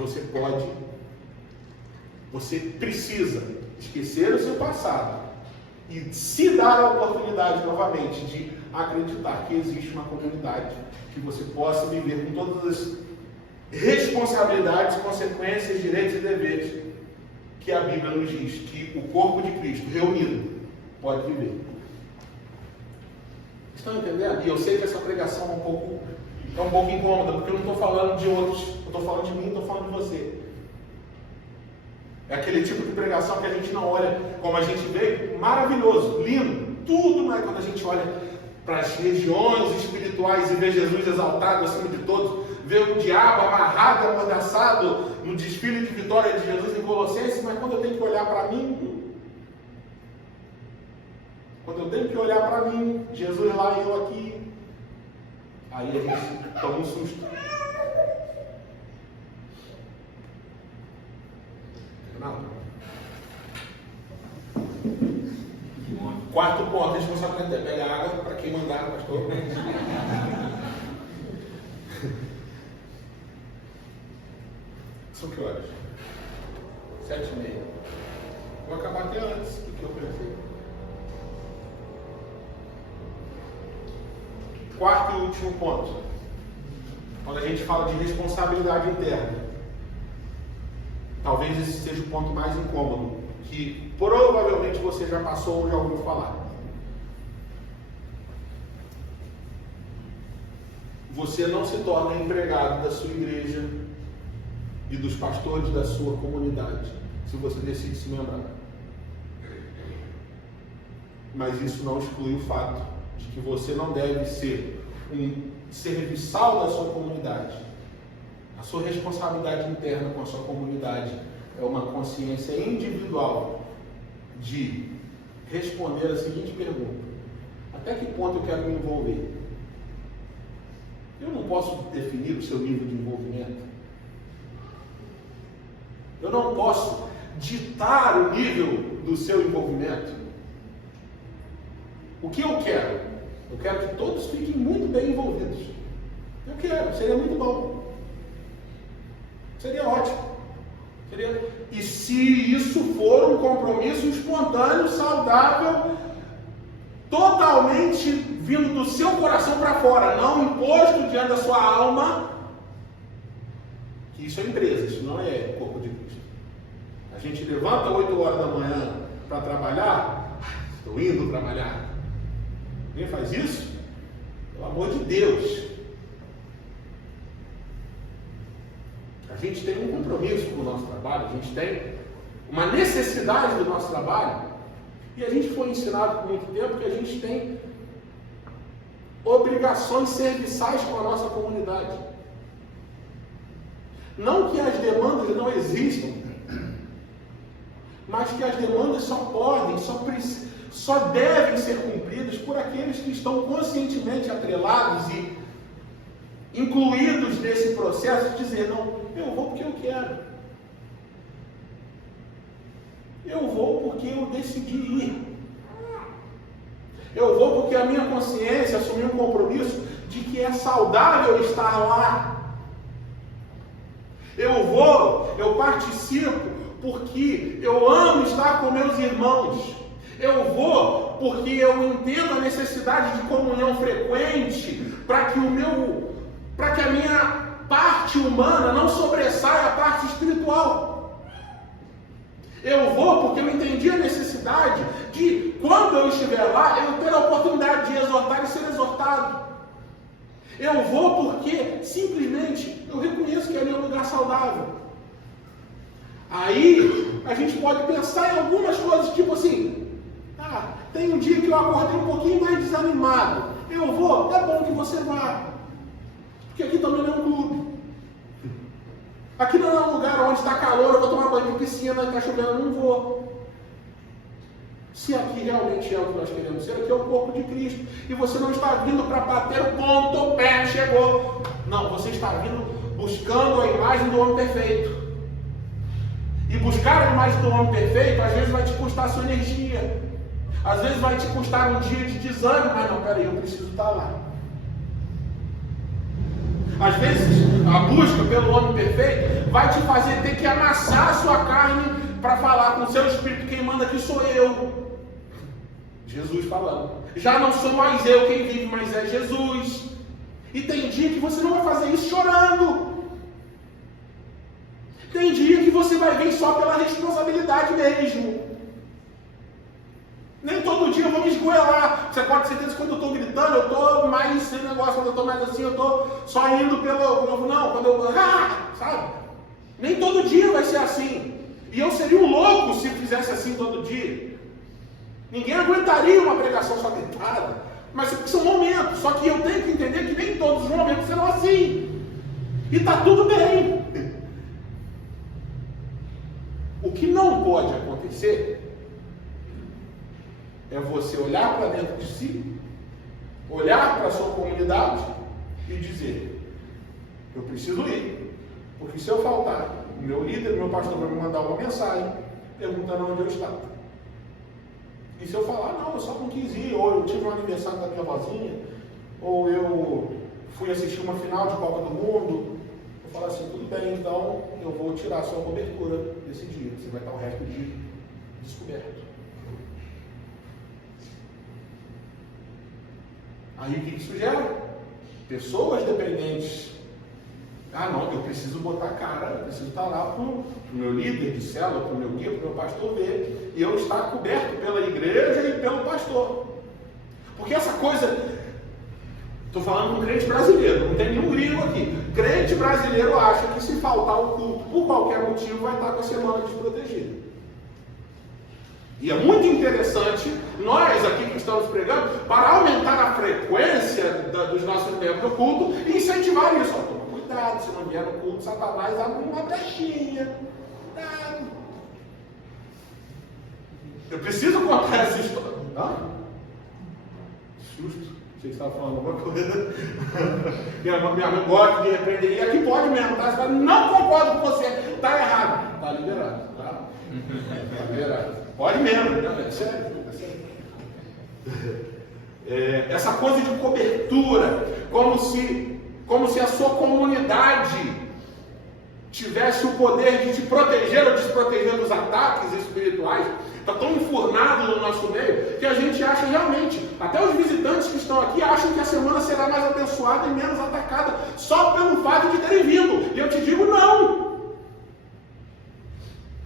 você precisa esquecer o seu passado e se dar a oportunidade novamente de acreditar que existe uma comunidade que você possa viver com todas as responsabilidades, consequências, direitos e deveres que a Bíblia nos diz que o corpo de Cristo reunido pode viver. Estão entendendo? E eu sei que essa pregação é um pouco incômoda, porque eu não estou falando de outros, eu estou falando de mim, estou falando de você. É aquele tipo de pregação que a gente não olha como a gente vê, maravilhoso, lindo, tudo, mas quando a gente olha para as regiões espirituais e vê Jesus exaltado acima de todos, vê o diabo amarrado, amordaçado no desfile de vitória de Jesus em Colossenses, mas quando eu tenho que olhar para mim, Jesus lá e eu aqui, aí a gente toma um susto. Não. Quarto ponto, responsabilidade. Pega água para quem mandar, pastor. São que horas? 7h30. Vou acabar até antes do que eu pensei. Quarto e último ponto. Quando a gente fala de responsabilidade interna. Talvez esse seja o ponto mais incômodo, que provavelmente você já passou ou já ouviu falar. Você não se torna empregado da sua igreja e dos pastores da sua comunidade, se você decide se membrar. Mas isso não exclui o fato de que você não deve ser um serviçal da sua comunidade. A sua responsabilidade interna com a sua comunidade é uma consciência individual de responder a seguinte pergunta: até que ponto eu quero me envolver? Eu não posso definir o seu nível de envolvimento. Eu não posso ditar o nível do seu envolvimento. O que eu quero? Eu quero que todos fiquem muito bem envolvidos. Eu quero, seria muito bom. Seria ótimo. E se isso for um compromisso espontâneo, saudável, totalmente vindo do seu coração para fora, não imposto diante da sua alma, que isso é empresa, isso não é corpo de Cristo. A gente levanta 8 horas da manhã para trabalhar, estou indo trabalhar. Quem faz isso? Pelo amor de Deus. A gente tem um compromisso com o nosso trabalho, a gente tem uma necessidade do nosso trabalho, e a gente foi ensinado por muito tempo que a gente tem obrigações serviçais com a nossa comunidade. Não que as demandas não existam, mas que as demandas só podem, só devem ser cumpridas por aqueles que estão conscientemente atrelados e incluídos nesse processo de dizer: não, eu vou porque eu quero. Eu vou porque eu decidi ir. Eu vou porque a minha consciência assumiu um compromisso de que é saudável estar lá. Eu participo porque eu amo estar com meus irmãos. Eu vou porque eu entendo a necessidade de comunhão frequente para que a minha parte humana não sobressaia a parte espiritual. Eu vou porque eu entendi a necessidade de, quando eu estiver lá, eu ter a oportunidade de exortar e ser exortado. Eu vou porque, simplesmente, eu reconheço que ali é um lugar saudável. Aí, a gente pode pensar em algumas coisas, tipo assim: tem um dia que eu acordei um pouquinho mais desanimado. Eu vou, é bom que você vá. Porque aqui também não é um clube. Aqui não é um lugar onde está calor, eu vou tomar banho de piscina, está chovendo, eu não vou. Se aqui realmente é o que nós queremos ser, aqui é o corpo de Cristo. E você não está vindo para bater o ponto, o pé, chegou. Não, você está vindo buscando a imagem do homem perfeito. E buscar a imagem do homem perfeito, às vezes vai te custar a sua energia. Às vezes vai te custar um dia de desânimo. Mas não, peraí, eu preciso estar lá. Às vezes, a busca pelo homem perfeito vai te fazer ter que amassar a sua carne para falar com o seu espírito. Quem manda aqui sou eu. Jesus falando. Já não sou mais eu quem vive, mas é Jesus. E tem dia que você não vai fazer isso chorando. Tem dia que você vai vir só pela responsabilidade mesmo. Nem todo dia eu vou me esgoelar. Você pode ter certeza que quando eu estou gritando, eu estou mais sem negócio. Quando eu estou mais assim, eu estou só indo pelo... Não, quando eu... sabe? Nem todo dia vai ser assim. E eu seria um louco se fizesse assim todo dia. Ninguém aguentaria uma pregação só gritada. Mas são momentos. Só que eu tenho que entender que nem todos os momentos serão assim. E está tudo bem. O que não pode acontecer é você olhar para dentro de si, olhar para a sua comunidade e dizer: eu preciso ir, porque se eu faltar, o meu líder, o meu pastor vai me mandar uma mensagem perguntando onde eu estava. E se eu falar: não, eu só não quis ir, ou eu tive um aniversário da minha vozinha, ou eu fui assistir uma final de Copa do Mundo, eu falo assim: tudo bem, então eu vou tirar a sua cobertura desse dia, você vai estar o resto do dia descoberto. Aí o que isso gera? Pessoas dependentes. Ah não, eu preciso botar a cara, eu preciso estar lá para o meu líder de célula, para o meu guia, para o meu pastor ver, e eu estar coberto pela igreja e pelo pastor. Porque essa coisa, estou falando com crente brasileiro, não tem nenhum gringo aqui. Crente brasileiro acha que se faltar o culto por qualquer motivo vai estar com a semana desprotegida. E é muito interessante, nós aqui que estamos pregando, para aumentar a frequência dos nossos membros do culto e incentivar isso. Toma cuidado, se não vier no culto, Satanás abre uma brechinha. Eu preciso contar essa história. Susto, achei que você estava falando alguma coisa. Minha mãe gosta de repreender, e aqui pode mesmo, tá? Você fala: não concordo com você, está errado. Está liberado, tá? Está liberado. Pode mesmo, é sério. Essa coisa de cobertura, como se a sua comunidade tivesse o poder de te proteger ou desproteger dos ataques espirituais. Está tão enfurnado no nosso meio que a gente acha realmente, até os visitantes que estão aqui acham que a semana será mais abençoada e menos atacada só pelo fato de terem vindo. E eu te digo: não.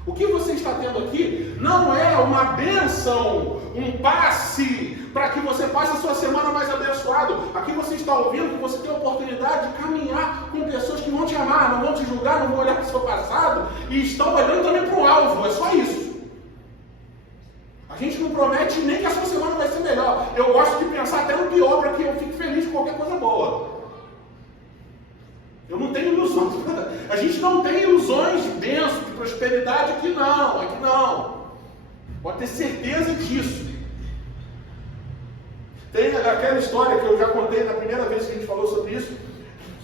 O que você está tendo aqui não é uma bênção, um passe para que você passe a sua semana mais abençoado. Aqui você está ouvindo que você tem a oportunidade de caminhar com pessoas que vão te amar, não vão te julgar, não vão olhar para o seu passado e estão olhando também para o alvo. É só isso. A gente não promete nem que a sua semana vai ser melhor. Eu gosto de pensar até no pior para que eu fique feliz com qualquer coisa boa. Eu não tenho ilusões. A gente não tem ilusões de bênção, de prosperidade aqui não. Aqui não. Pode ter certeza disso. Tem aquela história que eu já contei na primeira vez que a gente falou sobre isso,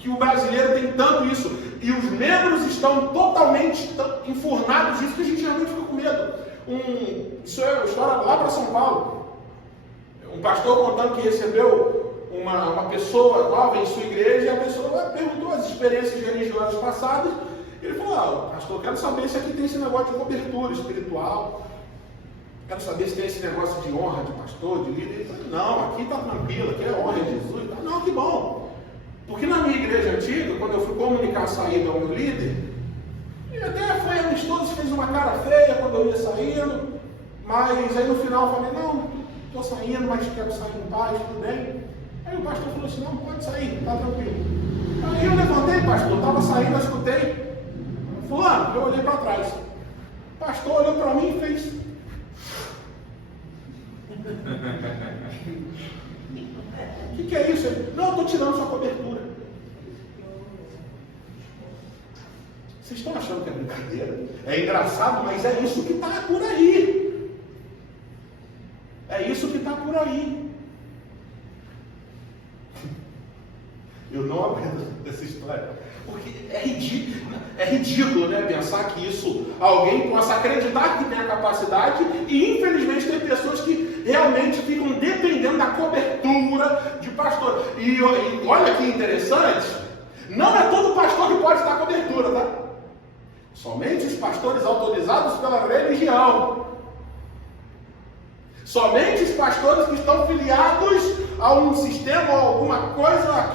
que o brasileiro tem tanto isso, e os membros estão totalmente enfurnados disso que a gente realmente fica com medo. Isso é uma história lá para São Paulo. Um pastor contando que recebeu uma pessoa nova em sua igreja, e a pessoa perguntou as experiências religiosas passadas. Ele falou: pastor, quero saber se aqui tem esse negócio de cobertura espiritual, quero saber se tem esse negócio de honra de pastor, de líder. Ele falou: não, aqui está tranquilo, aqui é honra de Jesus. Não, que bom, porque na minha igreja antiga, quando eu fui comunicar a saída ao meu líder, ele até foi amistoso, fez uma cara feia quando eu ia saindo, mas aí no final eu falei: não, estou saindo, mas quero sair em paz, tudo bem. Aí o pastor falou assim: não, pode sair, está tranquilo. Aí eu levantei, pastor, estava saindo, eu escutei. Fulano, eu olhei para trás. O pastor olhou para mim e fez. O que é isso? Ele: não, eu estou tirando sua cobertura. Vocês estão achando que é brincadeira? É engraçado, mas é isso que está por aí. É isso que está por aí. Eu não aguento essa história. Porque é ridículo, né? Pensar que alguém possa acreditar que tem a capacidade e infelizmente tem pessoas que realmente ficam dependendo da cobertura de pastor. E olha que interessante, não é todo pastor que pode dar cobertura, tá? Somente os pastores autorizados pela religião. Somente os pastores que estão filiados a um sistema ou alguma coisa,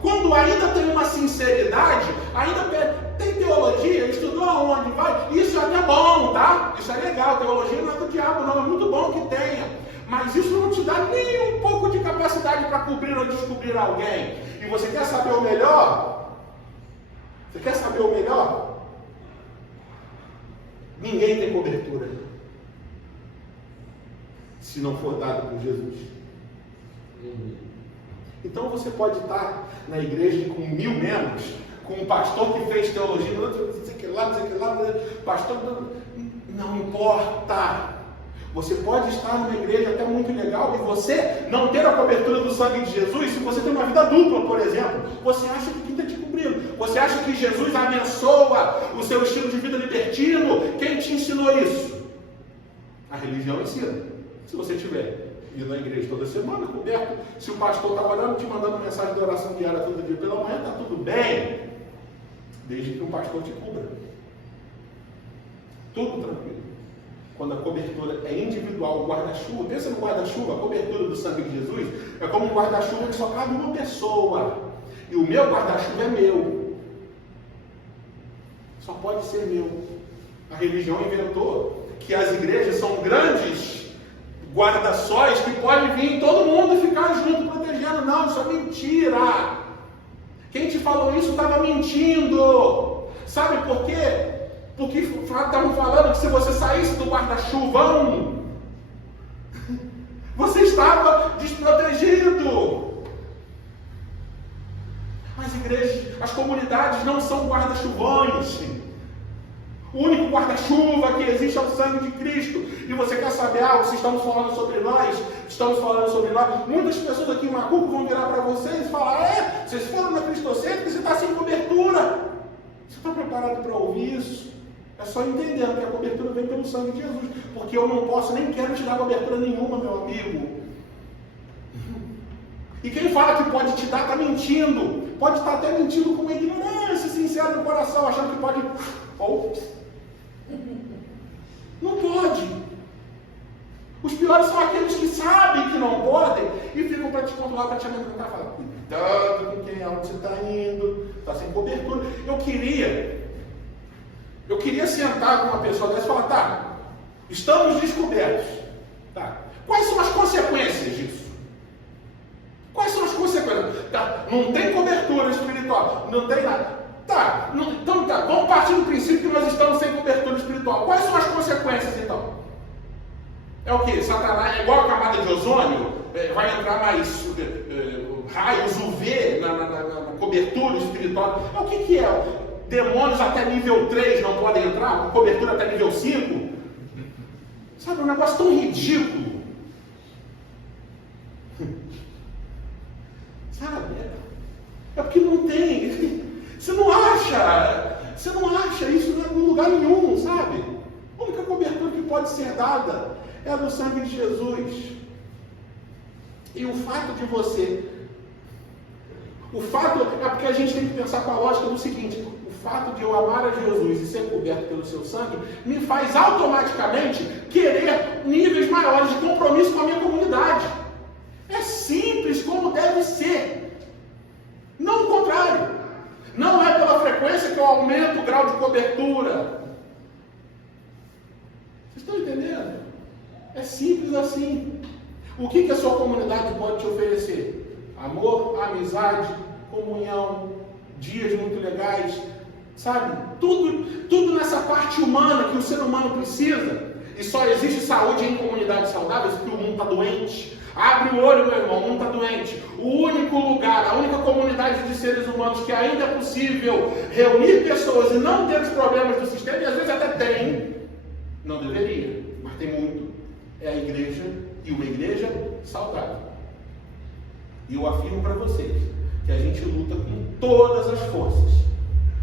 quando ainda tem uma sinceridade, ainda tem teologia, estudou aonde vai, isso é até bom, tá? Isso é legal, teologia não é do diabo, não, é muito bom que tenha. Mas isso não te dá nem um pouco de capacidade para cobrir ou descobrir alguém. E você quer saber o melhor? Você quer saber o melhor? Ninguém tem cobertura se não for dado por Jesus. Então você pode estar na igreja com 1000 membros, com um pastor que fez teologia, não sei o que lá, pastor, não importa. Você pode estar numa igreja até muito legal e você não ter a cobertura do sangue de Jesus, se você tem uma vida dupla, por exemplo, você acha que quem está te cobrindo? Você acha que Jesus abençoa o seu estilo de vida libertino? Quem te ensinou isso? A religião ensina. Se você tiver indo na igreja toda semana, coberto, se o pastor está orando, te mandando mensagem de oração diária todo dia pela manhã, está tudo bem, desde que o pastor te cubra. Tudo tranquilo. Quando a cobertura é individual, o guarda-chuva, pensa no guarda-chuva, a cobertura do sangue de Jesus é como um guarda-chuva que só cabe uma pessoa. E o meu guarda-chuva é meu. Só pode ser meu. A religião inventou que as igrejas são grandes guarda-sóis que pode vir todo mundo e ficar junto protegendo. Não, isso é mentira. Quem te falou isso estava mentindo. Sabe por quê? Porque estavam falando que se você saísse do guarda-chuvão, você estava desprotegido. As igrejas, as comunidades não são guarda-chuvões. O único guarda-chuva que existe é o sangue de Cristo. E você quer saber algo? Se estamos falando sobre nós, muitas pessoas aqui em Macuco vão virar para vocês e falar: vocês foram na Cristocêntrica e você está sem cobertura. Você está preparado para ouvir isso? É só entendendo que a cobertura vem pelo sangue de Jesus. Porque eu não posso, nem quero te dar cobertura nenhuma, meu amigo. E quem fala que pode te dar está mentindo. Pode estar até mentindo com uma ignorância sincera no coração, achando que pode... Não pode. Os piores são aqueles que sabem que não podem e ficam para te controlar, para te alimentar. Fala, cuidado com quem é onde você está indo, está sem cobertura. Eu queria sentar com uma pessoa dessa e falar: tá, estamos descobertos. Tá. Quais são as consequências disso? Quais são as consequências? Tá, não tem cobertura espiritual, não tem nada. Tá, então tá, vamos partir do princípio que nós estamos sem cobertura espiritual. Quais são as consequências então? É o que? Satanás é igual a camada de ozônio? Vai entrar mais raios UV na cobertura espiritual? O que é? Demônios até nível 3 não podem entrar? Com cobertura até nível 5? Sabe, um negócio tão ridículo. Sabe? É porque não tem. Você não acha isso em lugar nenhum, sabe? A única cobertura que pode ser dada é a do sangue de Jesus. E o fato é porque a gente tem que pensar com a lógica do seguinte: o fato de eu amar a Jesus e ser coberto pelo seu sangue me faz automaticamente querer níveis maiores de compromisso com a minha comunidade. É simples como deve ser. Não o contrário. Não é pela frequência que eu aumento o grau de cobertura. Vocês estão entendendo? É simples assim. O que a sua comunidade pode te oferecer? Amor, amizade, comunhão, dias muito legais, sabe? Tudo nessa parte humana que o ser humano precisa. E só existe saúde em comunidades saudáveis porque o mundo está doente. Abre o olho, meu irmão, o mundo está doente. O único lugar, a única comunidade de seres humanos que ainda é possível reunir pessoas e não ter os problemas do sistema, e às vezes até tem, não deveria, mas tem muito, é a igreja e uma igreja saudável. E eu afirmo para vocês que a gente luta com todas as forças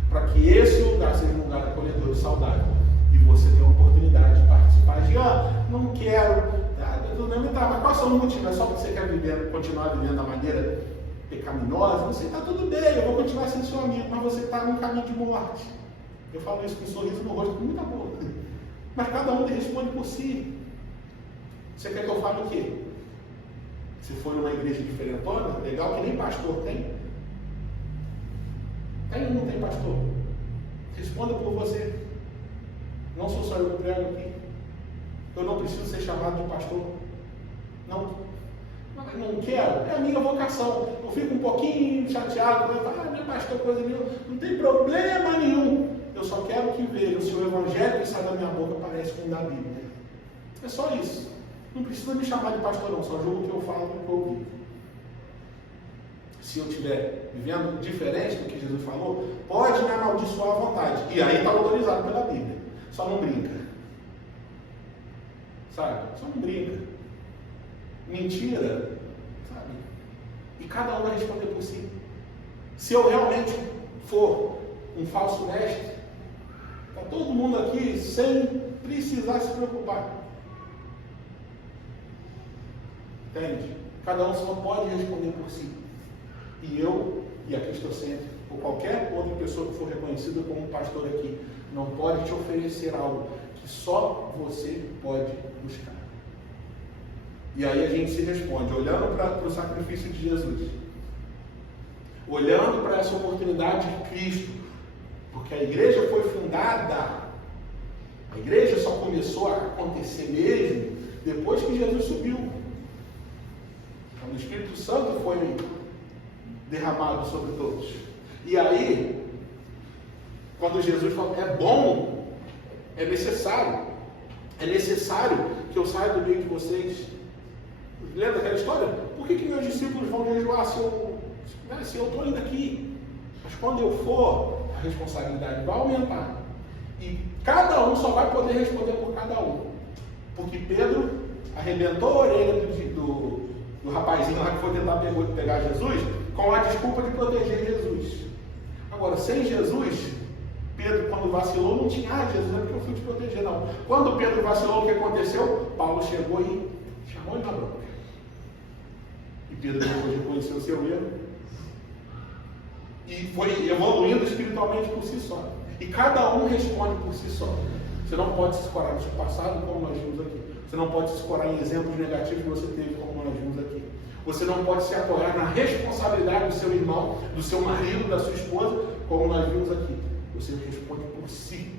para que esse lugar seja um lugar acolhedor e saudável. E você tem a oportunidade de participar de, não quero, mas quais são os motivos? É só porque você quer continuar vivendo da maneira pecaminosa? Você está tudo bem, eu vou continuar sendo seu amigo, mas você está num caminho de morte. Eu falo isso com um sorriso no rosto, com muita boca. Mas cada um responde por si. Você quer que eu fale o quê? Se for numa igreja diferentona, legal, que nem pastor tem. Tem ou não tem pastor? Responda por você. Não sou só eu que prego aqui. Eu não preciso ser chamado de pastor. Não quero. É a minha vocação. Eu fico um pouquinho chateado. Meu pastor, coisa nenhuma. Não tem problema nenhum. Eu só quero que vejam se o evangelho que sai da minha boca parece com o da Bíblia. É só isso. Não precisa me chamar de pastor, não. Só julgo o que eu falo e o que eu vivo. Se eu estiver vivendo diferente do que Jesus falou, pode me amaldiçoar à vontade. E aí está autorizado pela Bíblia. Só não brinca. Sabe? Só não brinca. Mentira. Sabe? E cada um vai responder por si. Se eu realmente for um falso mestre, está todo mundo aqui sem precisar se preocupar. Entende? Cada um só pode responder por si. E eu, e aqui estou sempre, ou qualquer outra pessoa que for reconhecida como pastor aqui, não pode te oferecer algo que só você pode buscar. E aí a gente se responde, olhando para o sacrifício de Jesus, olhando para essa oportunidade de Cristo, porque a igreja foi fundada, a igreja só começou a acontecer mesmo depois que Jesus subiu. Quando o Espírito Santo foi derramado sobre todos. E aí, quando Jesus falou, é bom, é necessário que eu saia do meio de vocês. Lembra aquela história? Por que meus discípulos vão jejuar se eu estou indo aqui? Mas quando eu for, a responsabilidade vai aumentar. E cada um só vai poder responder por cada um. Porque Pedro arrebentou a orelha do rapazinho lá que foi tentar pegar Jesus com a desculpa de proteger Jesus. Agora, sem Jesus, Pedro, quando vacilou, não tinha, Jesus, é porque eu fui te proteger, não. Quando Pedro vacilou, o que aconteceu? Paulo chegou e chamou ele na bronca. E Pedro depois reconheceu o seu erro e foi evoluindo espiritualmente por si só. E cada um responde por si só. Você não pode se escorar no seu passado, como nós vimos aqui. Você não pode se escorar em exemplos negativos que você teve, como nós vimos aqui. Você não pode se apoiar na responsabilidade do seu irmão, do seu marido, da sua esposa, como nós vimos aqui. Você responde por si.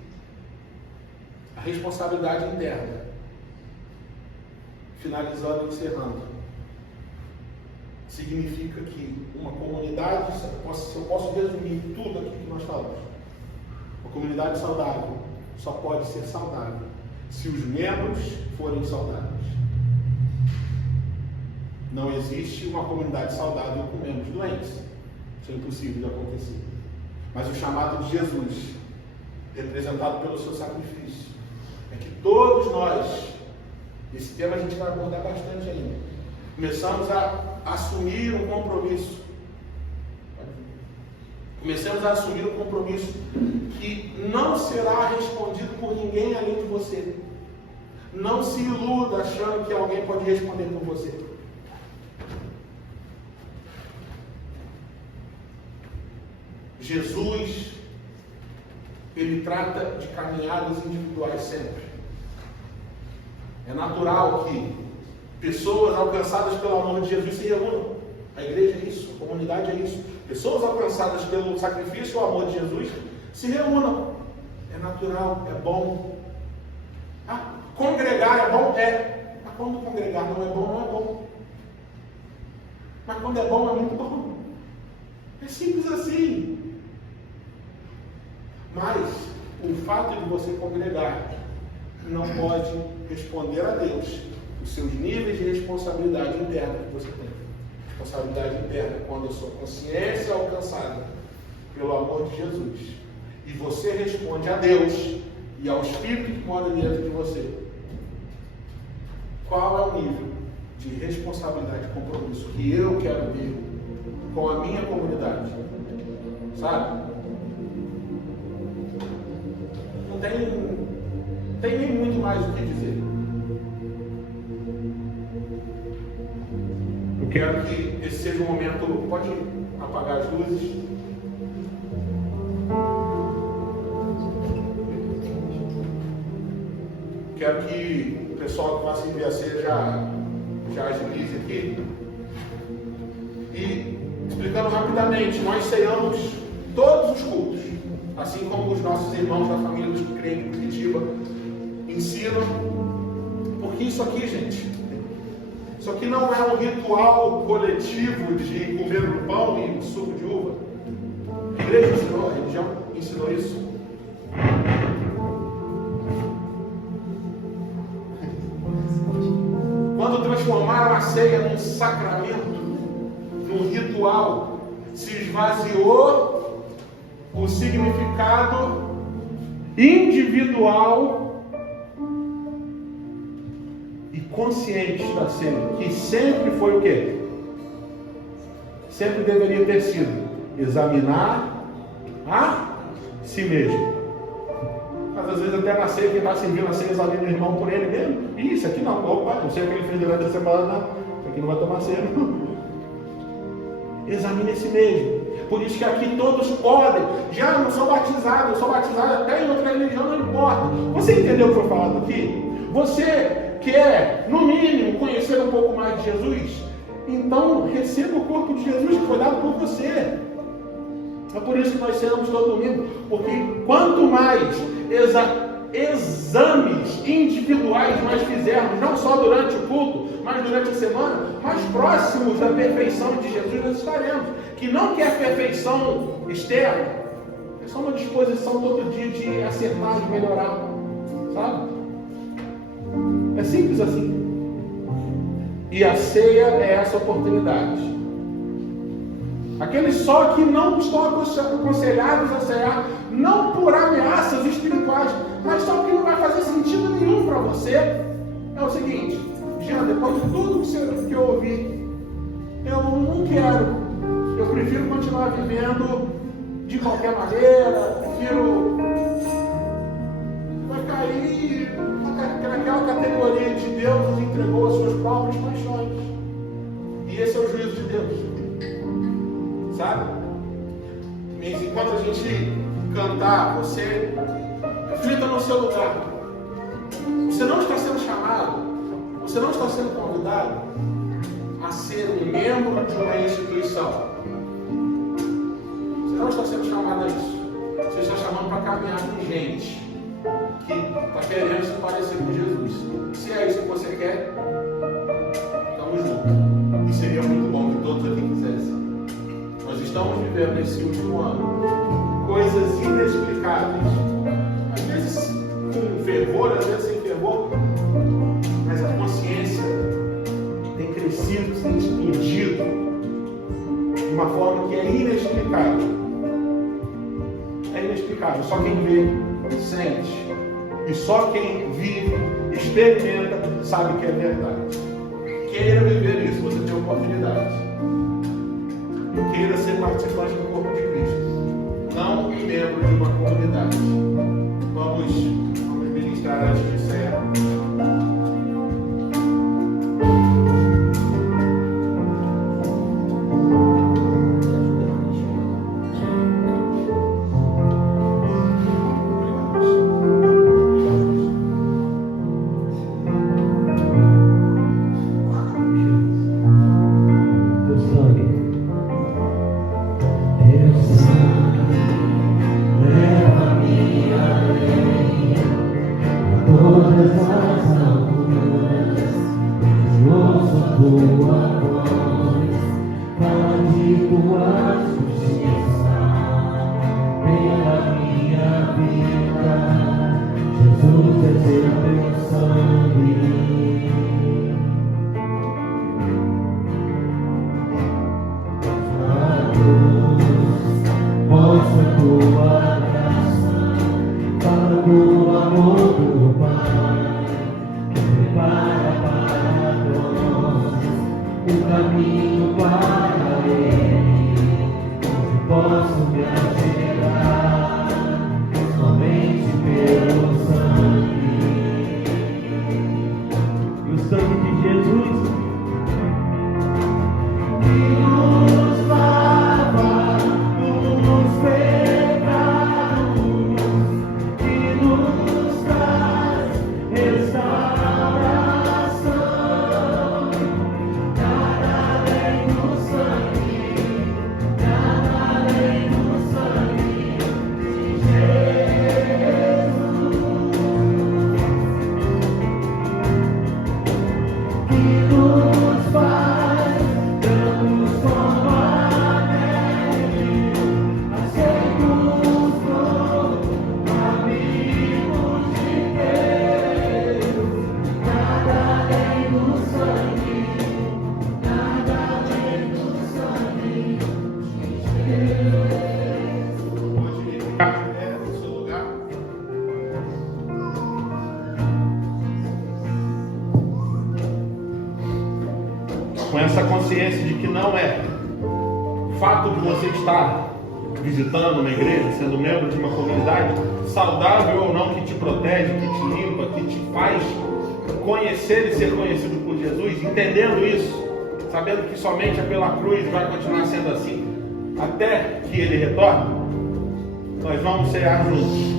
A responsabilidade interna. Finalizando e encerrando. Significa que uma comunidade, se eu posso resumir tudo aqui que nós falamos, uma comunidade saudável só pode ser saudável se os membros forem saudáveis. Não existe uma comunidade saudável com membros doentes. Isso é impossível de acontecer. Mas o chamado de Jesus, representado pelo seu sacrifício, é que todos nós, esse tema a gente vai abordar bastante ainda, começamos a assumir um compromisso. Começamos a assumir um compromisso que não será respondido por ninguém além de você. Não se iluda achando que alguém pode responder por você. Jesus, ele trata de caminhadas individuais sempre. É natural que pessoas alcançadas pelo amor de Jesus se reúnam. A igreja é isso, a comunidade é isso. Pessoas alcançadas pelo sacrifício e o amor de Jesus se reúnam. É natural, é bom. Congregar é bom? É. Mas quando congregar não é bom, não é bom. Mas quando é bom, é muito bom. É simples assim. Mas o fato de você congregar não pode responder a Deus os seus níveis de responsabilidade interna que você tem. Responsabilidade interna quando a sua consciência é alcançada pelo amor de Jesus. E você responde a Deus e ao Espírito que mora dentro de você. qual é o nível de responsabilidade e compromisso que eu quero ter com a minha comunidade. Sabe? Não tem nem muito mais o que dizer. Eu quero que esse seja um momento. Pode apagar as luzes. Quero que o pessoal que vai servir a ceia já agilize aqui. E, explicando rapidamente, nós ceiamos todos os cultos, assim como os nossos irmãos da família dos que creem em Curitiba ensinam. Porque isso aqui, gente, isso aqui não é um ritual coletivo de comer o pão e o suco de uva. A igreja ensinou, a religião ensinou isso. Quando transformaram a ceia num sacramento, num ritual, se esvaziou o significado individual e consciente da ceia, que sempre foi o quê? Sempre deveria ter sido examinar a si mesmo. Mas às vezes até na ceia, quem está servindo a ceia examina o irmão por ele mesmo. Isso aqui não, opa, não sei o que ele fez durante a semana, isso aqui não vai tomar ceia. Examine a si mesmo. Por isso que aqui todos podem. Já não sou batizado, eu sou batizado até em outra religião, não importa. Você entendeu o que foi falado aqui? Você quer, no mínimo, conhecer um pouco mais de Jesus? Então receba o corpo de Jesus que foi dado por você. É por isso que nós ceamos todo domingo, porque quanto mais exames individuais nós fizermos, não só durante o culto, mas durante a semana, mais próximos da perfeição de Jesus nós estaremos. Que não quer perfeição externa, é só uma disposição todo dia de acertar, de melhorar, sabe? É simples assim. E a ceia é essa oportunidade. Aqueles só que não estão aconselhados a cear, não por ameaças espirituais, mas só que não vai fazer sentido nenhum para você. É o seguinte, Jean, depois de tudo que eu ouvi, eu não quero. Eu prefiro continuar vivendo de qualquer maneira, prefiro. Vai cair naquela categoria de Deus nos entregou as suas próprias paixões. E esse é o juízo de Deus. Sabe? Mas enquanto a gente cantar, você reflita no seu lugar. Você não está sendo chamado, você não está sendo convidado a ser um membro de uma instituição. Você não está sendo chamado a isso. Você está chamando para caminhar com gente que está querendo se parecer com Jesus. Se é isso que você quer, estamos juntos. E seria muito bom que todos aqui quisessem. Nós estamos vivendo nesse último ano coisas inexplicáveis. Às vezes com fervor, às vezes sem fervor. Mas a consciência tem crescido, tem explodido de uma forma que é inexplicável. É inexplicável. Só quem vê, sente. E só quem vive, experimenta, sabe que é verdade. Queira viver isso, você tem a oportunidade. Queira ser participante do corpo de Cristo, não um membro de uma comunidade. Vamos ministrar antes de encerrar. Para o amor do Pai, que prepara para essa consciência de que não é o fato de você estar visitando uma igreja, sendo membro de uma comunidade, saudável ou não, que te protege, que te limpa, que te faz conhecer e ser conhecido por Jesus, entendendo isso, sabendo que somente é pela cruz vai continuar sendo assim, até que Ele retorne. Nós vamos cear juntos.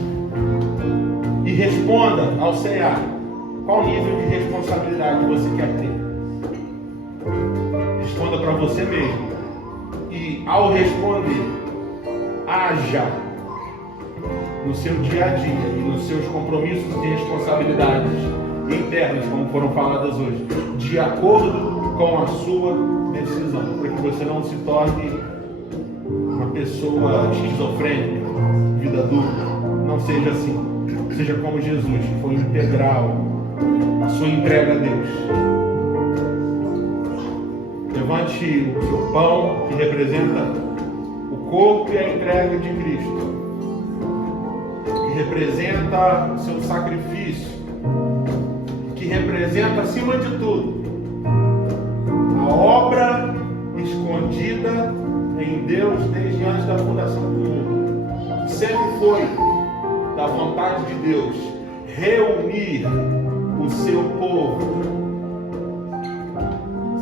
E responda ao cear qual nível de responsabilidade você quer ter. Responda para você mesmo. E ao responder, haja no seu dia a dia e nos seus compromissos e responsabilidades internas, como foram faladas hoje, de acordo com a sua decisão, para que você não se torne uma pessoa esquizofrênica, vida dura. Não seja assim. Seja como Jesus, que foi integral a sua entrega a Deus. Levante o seu pão, que representa o corpo e a entrega de Cristo, que representa o seu sacrifício, que representa, acima de tudo, a obra escondida em Deus desde antes da fundação do mundo, que sempre foi da vontade de Deus reunir o seu povo,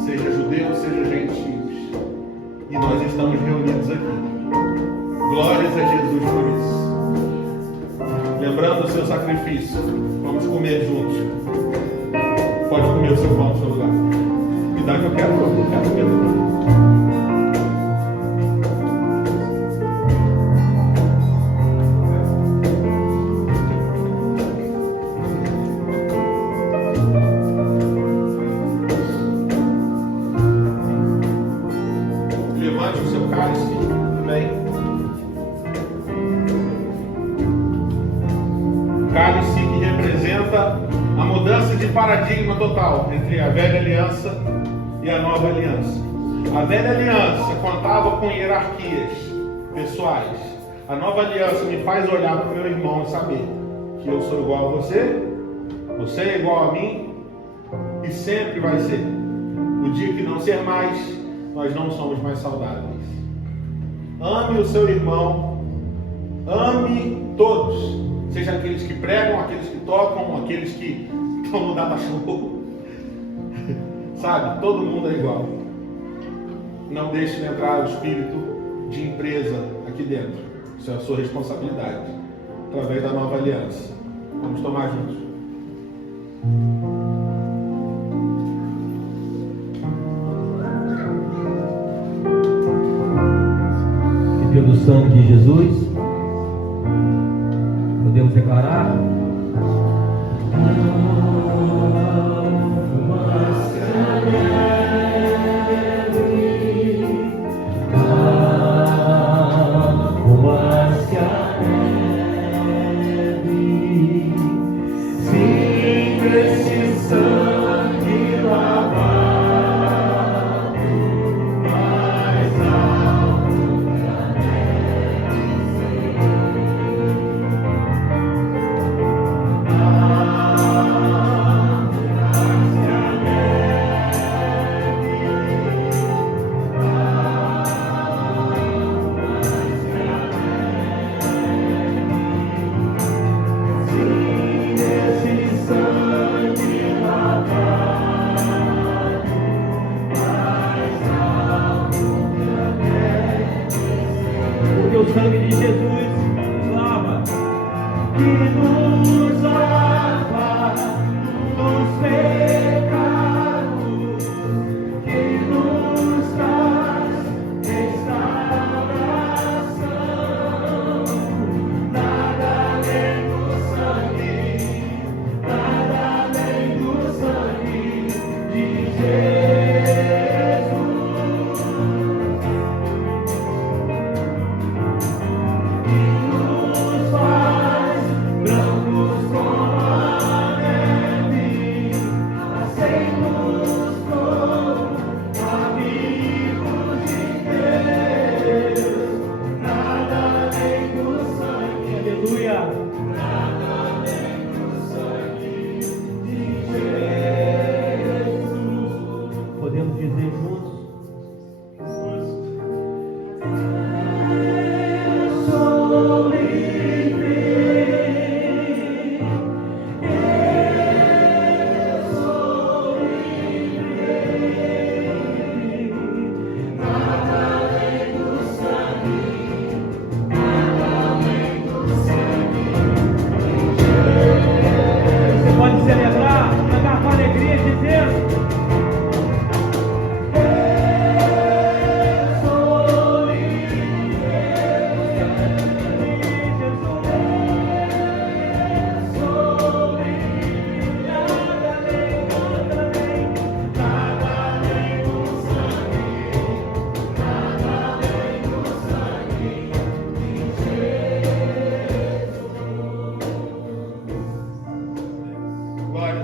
seja judeus, seja gentios, e nós estamos reunidos aqui. Glórias a Jesus por isso. Lembrando o seu sacrifício, vamos comer juntos. Pode comer o seu pão no seu lugar. Me dá que eu quero comer. Levante o seu cálice também. Cálice que representa a mudança de paradigma total entre a velha aliança e a nova aliança. A velha aliança contava com hierarquias pessoais. A nova aliança me faz olhar para o meu irmão e saber que eu sou igual a você, você é igual a mim e sempre vai ser. O dia que não ser mais, nós não somos mais saudáveis. Ame o seu irmão, ame todos, seja aqueles que pregam, aqueles que tocam, aqueles que estão no data-show. Sabe, todo mundo é igual. Não deixe de entrar o espírito de empresa aqui dentro. Isso é a sua responsabilidade, através da nova aliança. Vamos tomar juntos. E pelo sangue de Jesus, podemos declarar: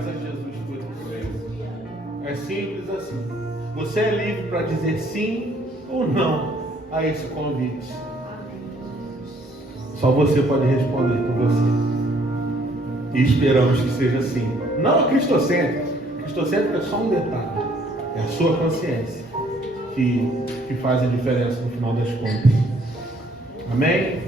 faz a Jesus por isso. É simples assim. Você é livre para dizer sim ou não a esse convite. Só você pode responder por você. E esperamos que seja assim. Não a cristocêntrica. Cristocêntrica é só um detalhe. É a sua consciência que faz a diferença no final das contas. Amém?